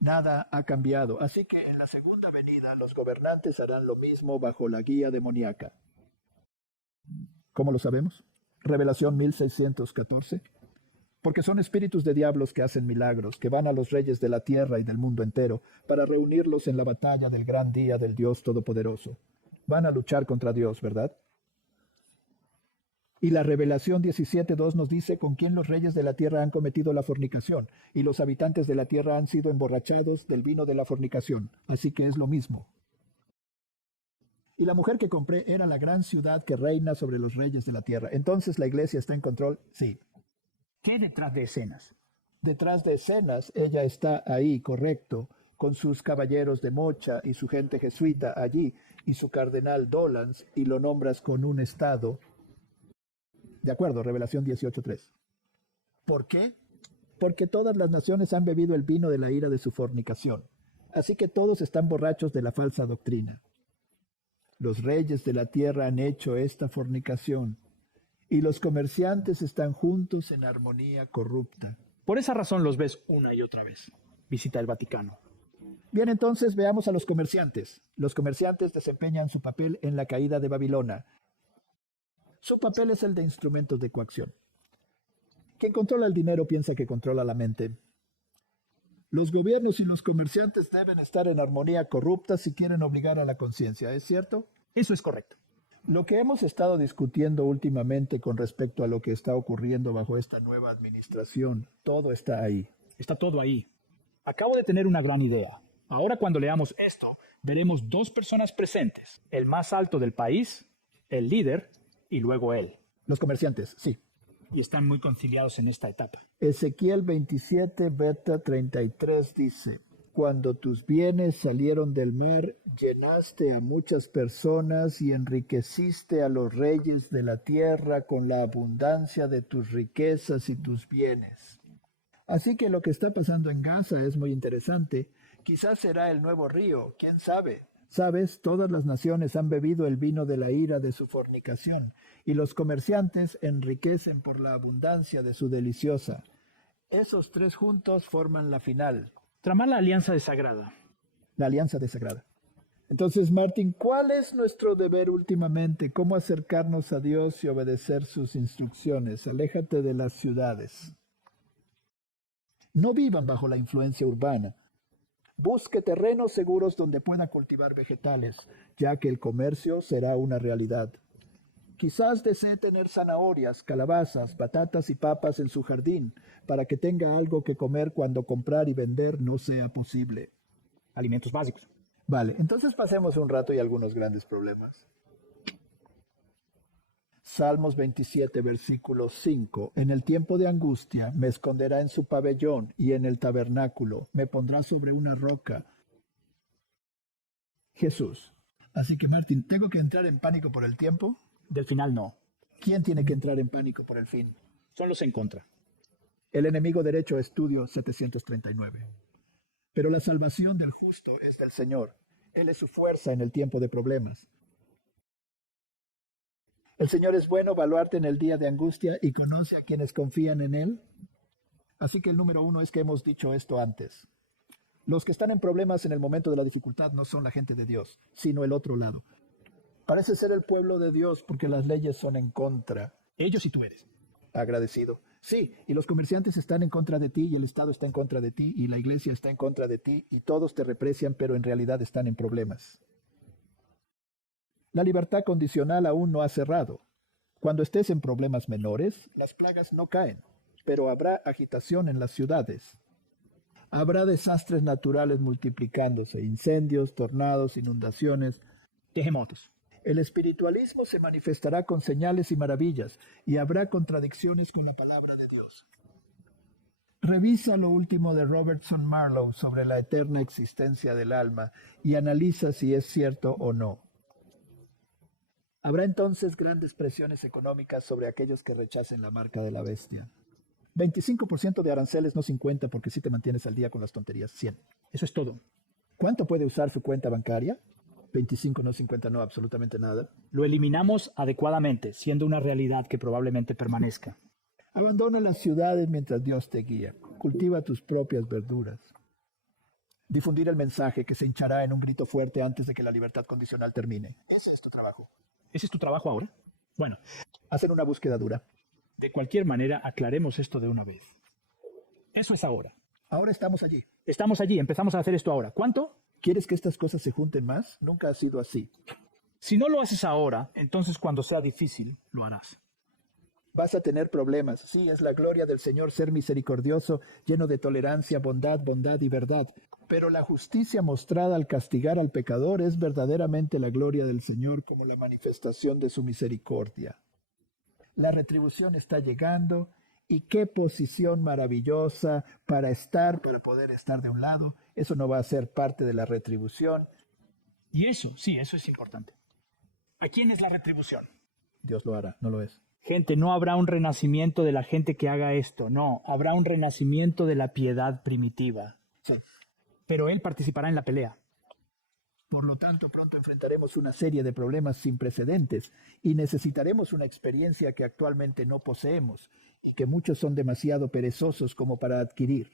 Nada ha cambiado. Así que en la segunda venida los gobernantes harán lo mismo bajo la guía demoníaca. ¿Cómo lo sabemos? Revelación 1614. Porque son espíritus de diablos que hacen milagros, que van a los reyes de la tierra y del mundo entero, para reunirlos en la batalla del gran día del Dios Todopoderoso. Van a luchar contra Dios, ¿verdad? Y la Revelación 17:2 nos dice con quién los reyes de la tierra han cometido la fornicación, y los habitantes de la tierra han sido emborrachados del vino de la fornicación. Así que es lo mismo. Y la mujer que compré era la gran ciudad que reina sobre los reyes de la tierra. Entonces, ¿la iglesia está en control? Sí. ¿Qué detrás de escenas? Detrás de escenas, ella está ahí, correcto, con sus caballeros de mocha y su gente jesuita allí, y su cardenal Dolans, y lo nombras con un estado. De acuerdo, Revelación 18:3. ¿Por qué? Porque todas las naciones han bebido el vino de la ira de su fornicación. Así que todos están borrachos de la falsa doctrina. Los reyes de la tierra han hecho esta fornicación, y los comerciantes están juntos en armonía corrupta. Por esa razón los ves una y otra vez. Visita el Vaticano. Bien, entonces veamos a los comerciantes. Los comerciantes desempeñan su papel en la caída de Babilonia. Su papel es el de instrumentos de coacción. Quien controla el dinero piensa que controla la mente. Los gobiernos y los comerciantes deben estar en armonía corrupta si quieren obligar a la conciencia, ¿es cierto? Eso es correcto. Lo que hemos estado discutiendo últimamente con respecto a lo que está ocurriendo bajo esta nueva administración, todo está ahí. Está todo ahí. Acabo de tener una gran idea. Ahora cuando leamos esto, veremos dos personas presentes. El más alto del país, el líder, y luego él. Los comerciantes, sí. Y están muy conciliados en esta etapa. Ezequiel 27, beta 33 dice: Cuando tus bienes salieron del mar, llenaste a muchas personas y enriqueciste a los reyes de la tierra con la abundancia de tus riquezas y tus bienes. Así que lo que está pasando en Gaza es muy interesante. Quizás será el nuevo río, quién sabe. Sabes, todas las naciones han bebido el vino de la ira de su fornicación, y los comerciantes enriquecen por la abundancia de su deliciosa. Esos tres juntos forman la final. Tramar la alianza desagrada. La alianza desagrada. Entonces, Martín, ¿cuál es nuestro deber últimamente? ¿Cómo acercarnos a Dios y obedecer sus instrucciones? Aléjate de las ciudades. No vivan bajo la influencia urbana. Busque terrenos seguros donde pueda cultivar vegetales, ya que el comercio será una realidad. Quizás desee tener zanahorias, calabazas, batatas y papas en su jardín, para que tenga algo que comer cuando comprar y vender no sea posible. Alimentos básicos. Vale, entonces pasemos un rato y algunos grandes problemas. Salmos 27, versículo 5. En el tiempo de angustia me esconderá en su pabellón y en el tabernáculo me pondrá sobre una roca. Jesús. Así que, Martín, ¿tengo que entrar en pánico por el tiempo? Del final no. ¿Quién tiene que entrar en pánico por el fin? Son los en contra. El enemigo derecho, estudio 739. Pero la salvación del justo es del Señor. Él es su fuerza en el tiempo de problemas. El Señor es bueno, baluarte en el día de angustia y conoce a quienes confían en Él. Así que el número 1 es que hemos dicho esto antes. Los que están en problemas en el momento de la dificultad no son la gente de Dios, sino el otro lado. Parece ser el pueblo de Dios porque las leyes son en contra. Ellos y tú eres. Agradecido. Sí, y los comerciantes están en contra de ti y el Estado está en contra de ti y la iglesia está en contra de ti y todos te reprecian, pero en realidad están en problemas. La libertad condicional aún no ha cerrado. Cuando estés en problemas menores, las plagas no caen, pero habrá agitación en las ciudades. Habrá desastres naturales multiplicándose, incendios, tornados, inundaciones, terremotos. El espiritualismo se manifestará con señales y maravillas, y habrá contradicciones con la palabra de Dios. Revisa lo último de Robertson Marlowe sobre la eterna existencia del alma y analiza si es cierto o no. Habrá entonces grandes presiones económicas sobre aquellos que rechacen la marca de la bestia. 25% de aranceles, no 50, porque si te mantienes al día con las tonterías, 100. Eso es todo. ¿Cuánto puede usar su cuenta bancaria? 25, no 50, no, absolutamente nada. Lo eliminamos adecuadamente, siendo una realidad que probablemente permanezca. Abandona las ciudades mientras Dios te guía. Cultiva tus propias verduras. Difundir el mensaje que se hinchará en un grito fuerte antes de que la libertad condicional termine. Ese es tu trabajo. ¿Ese es tu trabajo ahora? Bueno, hacer una búsqueda dura. De cualquier manera, aclaremos esto de una vez. Eso es ahora. Ahora estamos allí. Estamos allí, empezamos a hacer esto ahora. ¿Cuánto? ¿Quieres que estas cosas se junten más? Nunca ha sido así. Si no lo haces ahora, entonces cuando sea difícil, lo harás. Vas a tener problemas. Sí, es la gloria del Señor ser misericordioso, lleno de tolerancia, bondad y verdad. Pero la justicia mostrada al castigar al pecador es verdaderamente la gloria del Señor como la manifestación de su misericordia. La retribución está llegando y qué posición maravillosa para poder estar de un lado. Eso no va a ser parte de la retribución. Y eso, sí, eso es importante. ¿A quién es la retribución? Dios lo hará, no lo es. Gente, no habrá un renacimiento de la gente que haga esto, no, habrá un renacimiento de la piedad primitiva. Sí. Pero Él participará en la pelea. Por lo tanto, pronto enfrentaremos una serie de problemas sin precedentes y necesitaremos una experiencia que actualmente no poseemos y que muchos son demasiado perezosos como para adquirir.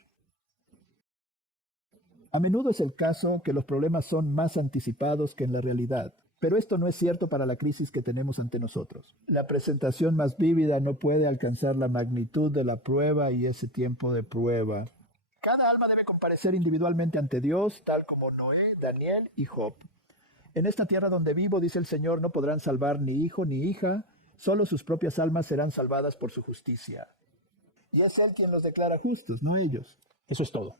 A menudo es el caso que los problemas son más anticipados que en la realidad. Pero esto no es cierto para la crisis que tenemos ante nosotros. La presentación más vívida no puede alcanzar la magnitud de la prueba y ese tiempo de prueba. Cada alma debe comparecer individualmente ante Dios, tal como Noé, Daniel y Job. En esta tierra donde vivo, dice el Señor, no podrán salvar ni hijo ni hija, solo sus propias almas serán salvadas por su justicia. Y es Él quien los declara justos, no ellos. Eso es todo.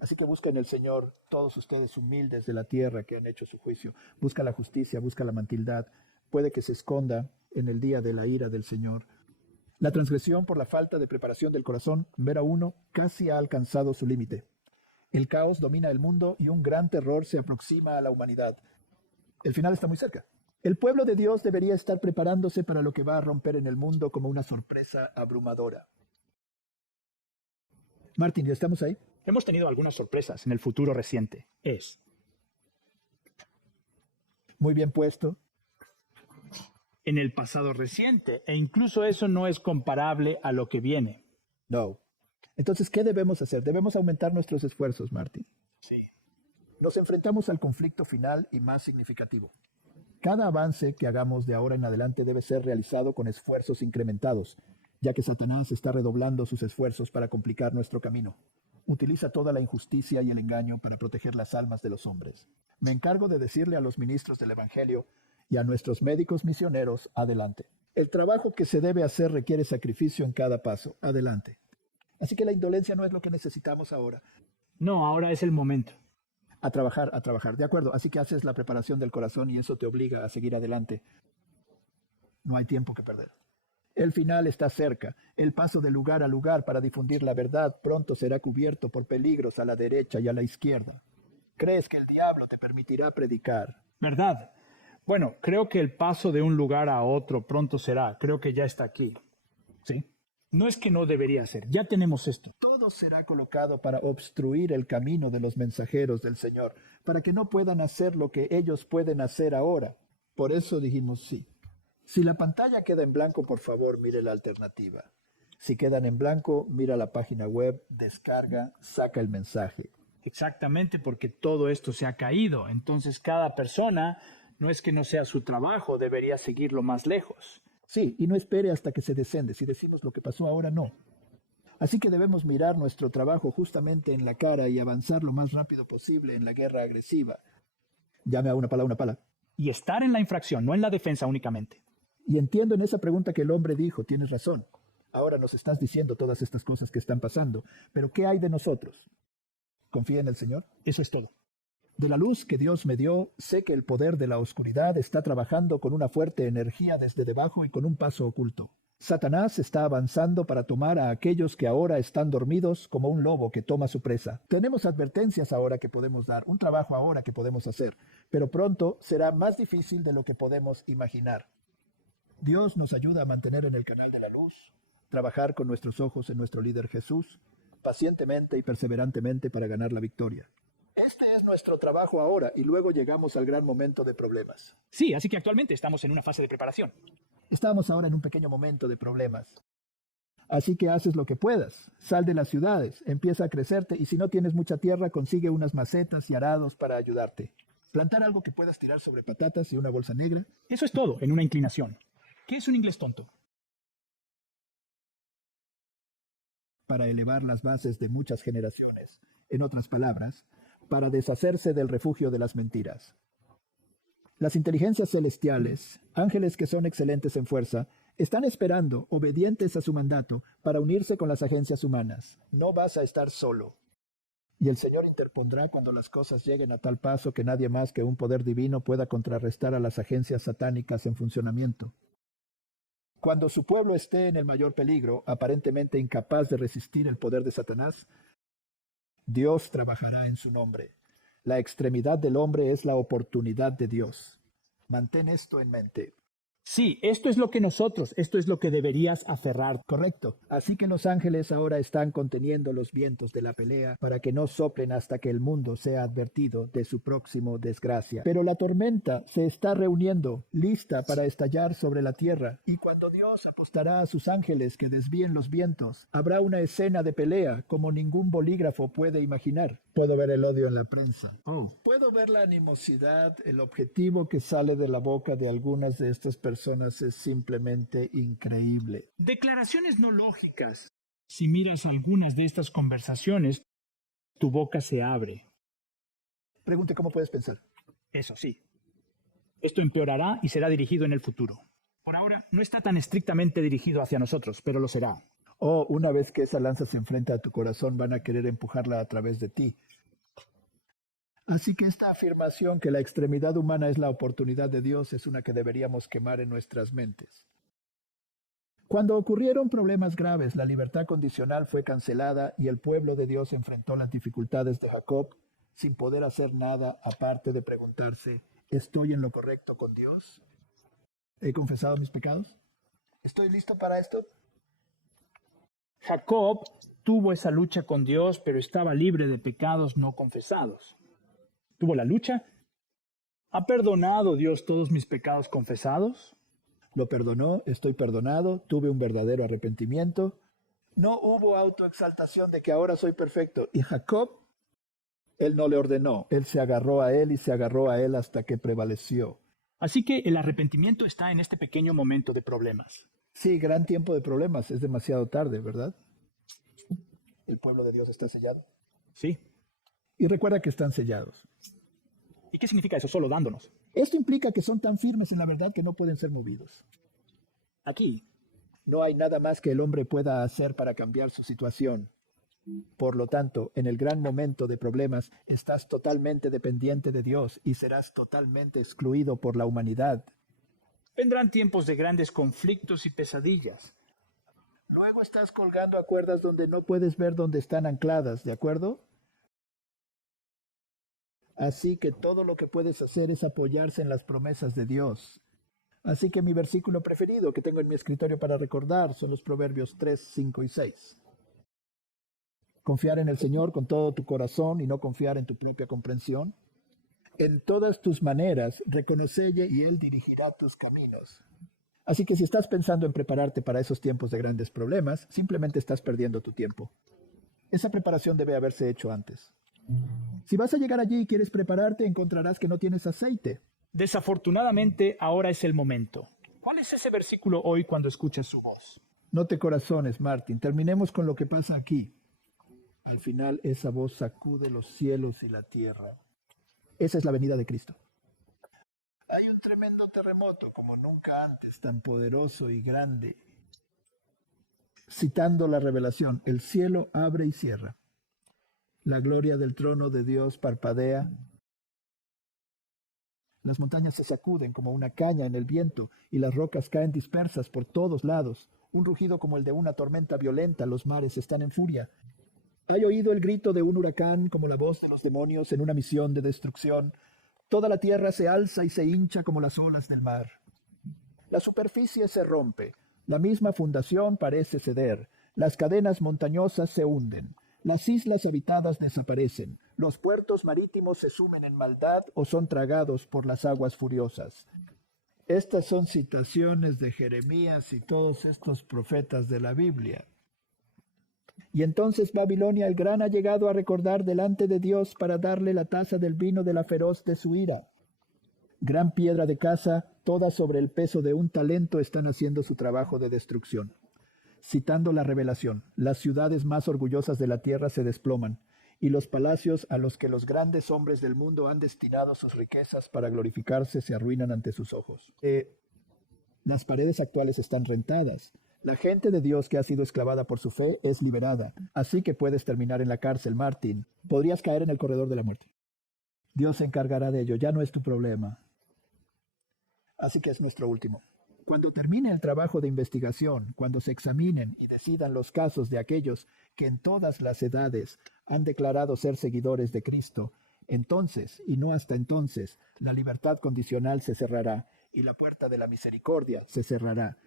Así que busca en el Señor todos ustedes humildes de la tierra que han hecho su juicio. Busca la justicia, busca la mantildad. Puede que se esconda en el día de la ira del Señor. La transgresión por la falta de preparación del corazón, Vera 1, casi ha alcanzado su límite. El caos domina el mundo y un gran terror se aproxima a la humanidad. El final está muy cerca. El pueblo de Dios debería estar preparándose para lo que va a romper en el mundo como una sorpresa abrumadora. Martín, ¿ya estamos ahí? Hemos tenido algunas sorpresas en el futuro reciente. Muy bien puesto. En el pasado reciente, e incluso eso no es comparable a lo que viene. No. Entonces, ¿qué debemos hacer? Debemos aumentar nuestros esfuerzos, Martín. Sí. Nos enfrentamos al conflicto final y más significativo. Cada avance que hagamos de ahora en adelante debe ser realizado con esfuerzos incrementados, ya que Satanás está redoblando sus esfuerzos para complicar nuestro camino. Utiliza toda la injusticia y el engaño para proteger las almas de los hombres. Me encargo de decirle a los ministros del Evangelio y a nuestros médicos misioneros, adelante. El trabajo que se debe hacer requiere sacrificio en cada paso, adelante. Así que la indolencia no es lo que necesitamos ahora. No, ahora es el momento. A trabajar, de acuerdo. Así que haces la preparación del corazón y eso te obliga a seguir adelante. No hay tiempo que perder. El final está cerca. El paso de lugar a lugar para difundir la verdad pronto será cubierto por peligros a la derecha y a la izquierda. ¿Crees que el diablo te permitirá predicar? ¿Verdad? Bueno, creo que el paso de un lugar a otro pronto será. Creo que ya está aquí. ¿Sí? No es que no debería ser. Ya tenemos esto. Todo será colocado para obstruir el camino de los mensajeros del Señor, para que no puedan hacer lo que ellos pueden hacer ahora. Por eso dijimos sí. Si la pantalla queda en blanco, por favor, mire la alternativa. Si quedan en blanco, mira la página web, descarga, saca el mensaje. Exactamente, porque todo esto se ha caído. Entonces cada persona, no es que no sea su trabajo, debería seguirlo más lejos. Sí, y no espere hasta que se descende. Si decimos lo que pasó ahora, no. Así que debemos mirar nuestro trabajo justamente en la cara y avanzar lo más rápido posible en la guerra agresiva. Llame a una pala. Y estar en la infracción, no en la defensa únicamente. Y entiendo en esa pregunta que el hombre dijo, tienes razón. Ahora nos estás diciendo todas estas cosas que están pasando, pero ¿qué hay de nosotros? ¿Confía en el Señor? Eso es todo. De la luz que Dios me dio, sé que el poder de la oscuridad está trabajando con una fuerte energía desde debajo y con un paso oculto. Satanás está avanzando para tomar a aquellos que ahora están dormidos como un lobo que toma su presa. Tenemos advertencias ahora que podemos dar, un trabajo ahora que podemos hacer, pero pronto será más difícil de lo que podemos imaginar. Dios nos ayuda a mantener en el canal de la luz, trabajar con nuestros ojos en nuestro líder Jesús, pacientemente y perseverantemente para ganar la victoria. Este es nuestro trabajo ahora y luego llegamos al gran momento de problemas. Sí, así que actualmente estamos en una fase de preparación. Estamos ahora en un pequeño momento de problemas. Así que haces lo que puedas. Sal de las ciudades, empieza a crecerte y si no tienes mucha tierra, consigue unas macetas y arados para ayudarte. Plantar algo que puedas tirar sobre patatas y una bolsa negra. Eso es todo, en una inclinación. ¿Qué es un inglés tonto? Para elevar las bases de muchas generaciones. En otras palabras, para deshacerse del refugio de las mentiras. Las inteligencias celestiales, ángeles que son excelentes en fuerza, están esperando, obedientes a su mandato, para unirse con las agencias humanas. No vas a estar solo. Y el Señor interpondrá cuando las cosas lleguen a tal paso que nadie más que un poder divino pueda contrarrestar a las agencias satánicas en funcionamiento. Cuando su pueblo esté en el mayor peligro, aparentemente incapaz de resistir el poder de Satanás, Dios trabajará en su nombre. La extremidad del hombre es la oportunidad de Dios. Mantén esto en mente. Sí, esto es lo que deberías aferrar. Correcto. Así que los ángeles ahora están conteniendo los vientos de la pelea para que no soplen hasta que el mundo sea advertido de su próximo desgracia. Pero la tormenta se está reuniendo, lista para estallar sobre la tierra. Y cuando Dios apostará a sus ángeles que desvíen los vientos, habrá una escena de pelea como ningún bolígrafo puede imaginar. Puedo ver el odio en la prensa. Puedo ver la animosidad. El objetivo que sale de la boca de algunas de estas personas es simplemente increíble. Declaraciones no lógicas. Si miras algunas de estas conversaciones, tu boca se abre. Pregunte cómo puedes pensar. Eso sí. Esto empeorará y será dirigido en el futuro. Por ahora, no está tan estrictamente dirigido hacia nosotros, pero lo será. Oh, una vez que esa lanza se enfrenta a tu corazón, van a querer empujarla a través de ti. Así que esta afirmación que la extremidad humana es la oportunidad de Dios es una que deberíamos quemar en nuestras mentes. Cuando ocurrieron problemas graves, la libertad condicional fue cancelada y el pueblo de Dios enfrentó las dificultades de Jacob sin poder hacer nada aparte de preguntarse, ¿estoy en lo correcto con Dios? ¿He confesado mis pecados? ¿Estoy listo para esto? Jacob tuvo esa lucha con Dios, pero estaba libre de pecados no confesados. ¿Tuvo la lucha? ¿Ha perdonado Dios todos mis pecados confesados? Lo perdonó, estoy perdonado, tuve un verdadero arrepentimiento. No hubo autoexaltación de que ahora soy perfecto. Y Jacob, él no le ordenó, él se agarró a él y se agarró a él hasta que prevaleció. Así que el arrepentimiento está en este pequeño momento de problemas. Sí, gran tiempo de problemas, es demasiado tarde, ¿verdad? El pueblo de Dios está sellado. Sí. Y recuerda que están sellados. ¿Y qué significa eso? Solo dándonos. Esto implica que son tan firmes en la verdad que no pueden ser movidos. Aquí, No hay nada más que el hombre pueda hacer para cambiar su situación. Por lo tanto, en el gran momento de problemas, estás totalmente dependiente de Dios y serás totalmente excluido por la humanidad. vendrán tiempos de grandes conflictos y pesadillas. Luego estás colgando a cuerdas donde no puedes ver dónde están ancladas, ¿de acuerdo? Así que todo lo que puedes hacer es apoyarse en las promesas de Dios. Así que mi versículo preferido que tengo en mi escritorio para recordar son los Proverbios 3, 5 y 6. Confiar en el Señor con todo tu corazón y no confiar en tu propia comprensión. En todas tus maneras, reconocelle y Él dirigirá tus caminos. Así que si estás pensando en prepararte para esos tiempos de grandes problemas, simplemente estás perdiendo tu tiempo. Esa preparación debe haberse hecho antes. Si vas a llegar allí y quieres prepararte, encontrarás que no tienes aceite. Desafortunadamente, ahora es el momento. ¿Cuál es ese versículo hoy cuando escuchas su voz? No te corazones, Martin. Terminemos con lo que pasa aquí. Al final, esa voz sacude los cielos y la tierra. Esa es la venida de Cristo. Hay un tremendo terremoto como nunca antes, tan poderoso y grande. Citando la revelación, el cielo abre y cierra. La gloria del trono de Dios parpadea. Las montañas se sacuden como una caña en el viento y las rocas caen dispersas por todos lados. Un rugido como el de una tormenta violenta, los mares están en furia. ¿Hay oído el grito de un huracán como la voz de los demonios en una misión de destrucción? Toda la tierra se alza y se hincha como las olas del mar. La superficie se rompe, la misma fundación parece ceder, las cadenas montañosas se hunden, las islas habitadas desaparecen, los puertos marítimos se sumen en maldad o son tragados por las aguas furiosas. Estas son citaciones de Jeremías y todos estos profetas de la Biblia. Y entonces Babilonia el Gran ha llegado a recordar delante de Dios para darle la taza del vino de la feroz de su ira. Gran piedra de casa, toda sobre el peso de un talento, están haciendo su trabajo de destrucción. Citando la revelación, las ciudades más orgullosas de la tierra se desploman, y los palacios a los que los grandes hombres del mundo han destinado sus riquezas para glorificarse se arruinan ante sus ojos. Las paredes actuales están rentadas. La gente de Dios que ha sido esclavada por su fe es liberada. Así que puedes terminar en la cárcel, Martin. Podrías caer en el corredor de la muerte. Dios se encargará de ello, ya no es tu problema. Así que es nuestro último. Cuando termine el trabajo de investigación, cuando se examinen y decidan los casos de aquellos que en todas las edades han declarado ser seguidores de Cristo, entonces, y no hasta entonces, la libertad condicional se cerrará y la puerta de la misericordia se cerrará.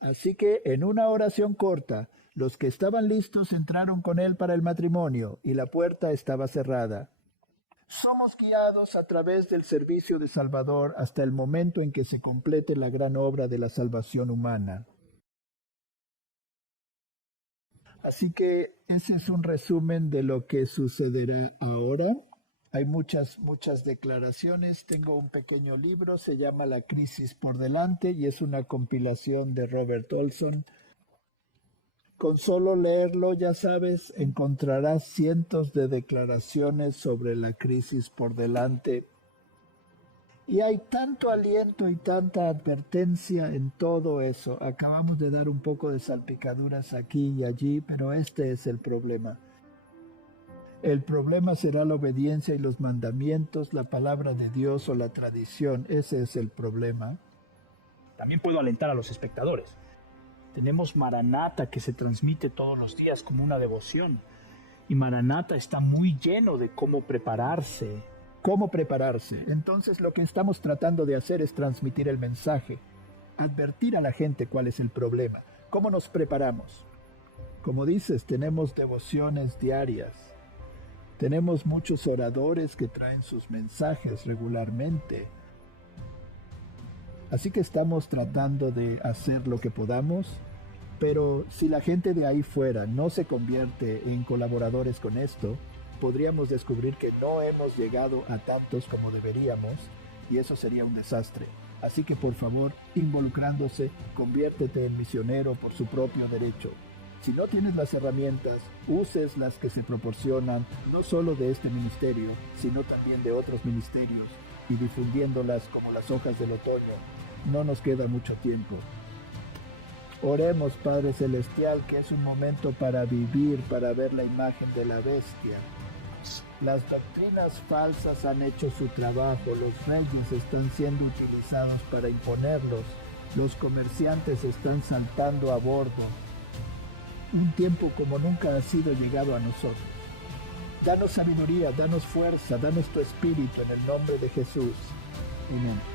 Así que, en una oración corta, los que estaban listos entraron con él para el matrimonio, y la puerta estaba cerrada. Somos guiados a través del servicio de Salvador hasta el momento en que se complete la gran obra de la salvación humana. Así que ese es un resumen de lo que sucederá ahora. Hay muchas declaraciones. Tengo un pequeño libro, se llama La crisis por delante y es una compilación de Robert Olson. Con solo leerlo, ya sabes, encontrarás cientos de declaraciones sobre la crisis por delante. Y hay tanto aliento y tanta advertencia en todo eso. Acabamos de dar un poco de salpicaduras aquí y allí, pero este es el problema. El problema será la obediencia y los mandamientos, la palabra de Dios o la tradición. Ese es el problema. También puedo alentar a los espectadores. Tenemos Maranata que se transmite todos los días como una devoción. Y Maranata está muy lleno de cómo prepararse. ¿Cómo prepararse? Entonces lo que estamos tratando de hacer es transmitir el mensaje. Advertir a la gente cuál es el problema. ¿Cómo nos preparamos? Como dices, tenemos devociones diarias. Tenemos muchos oradores que traen sus mensajes regularmente. Así que estamos tratando de hacer lo que podamos, pero si la gente de ahí fuera no se convierte en colaboradores con esto, podríamos descubrir que no hemos llegado a tantos como deberíamos, y eso sería un desastre. Así que por favor, involucrándose, conviértete en misionero por su propio derecho. Si no tienes las herramientas, uses las que se proporcionan, no solo de este ministerio, sino también de otros ministerios, y difundiéndolas como las hojas del otoño. No nos queda mucho tiempo. Oremos, Padre Celestial, que es un momento para vivir, para ver la imagen de la bestia. Las doctrinas falsas han hecho su trabajo, los reyes están siendo utilizados para imponerlos, los comerciantes están saltando a bordo. Un tiempo como nunca ha sido llegado a nosotros. Danos sabiduría, danos fuerza, danos tu espíritu en el nombre de Jesús. Amén.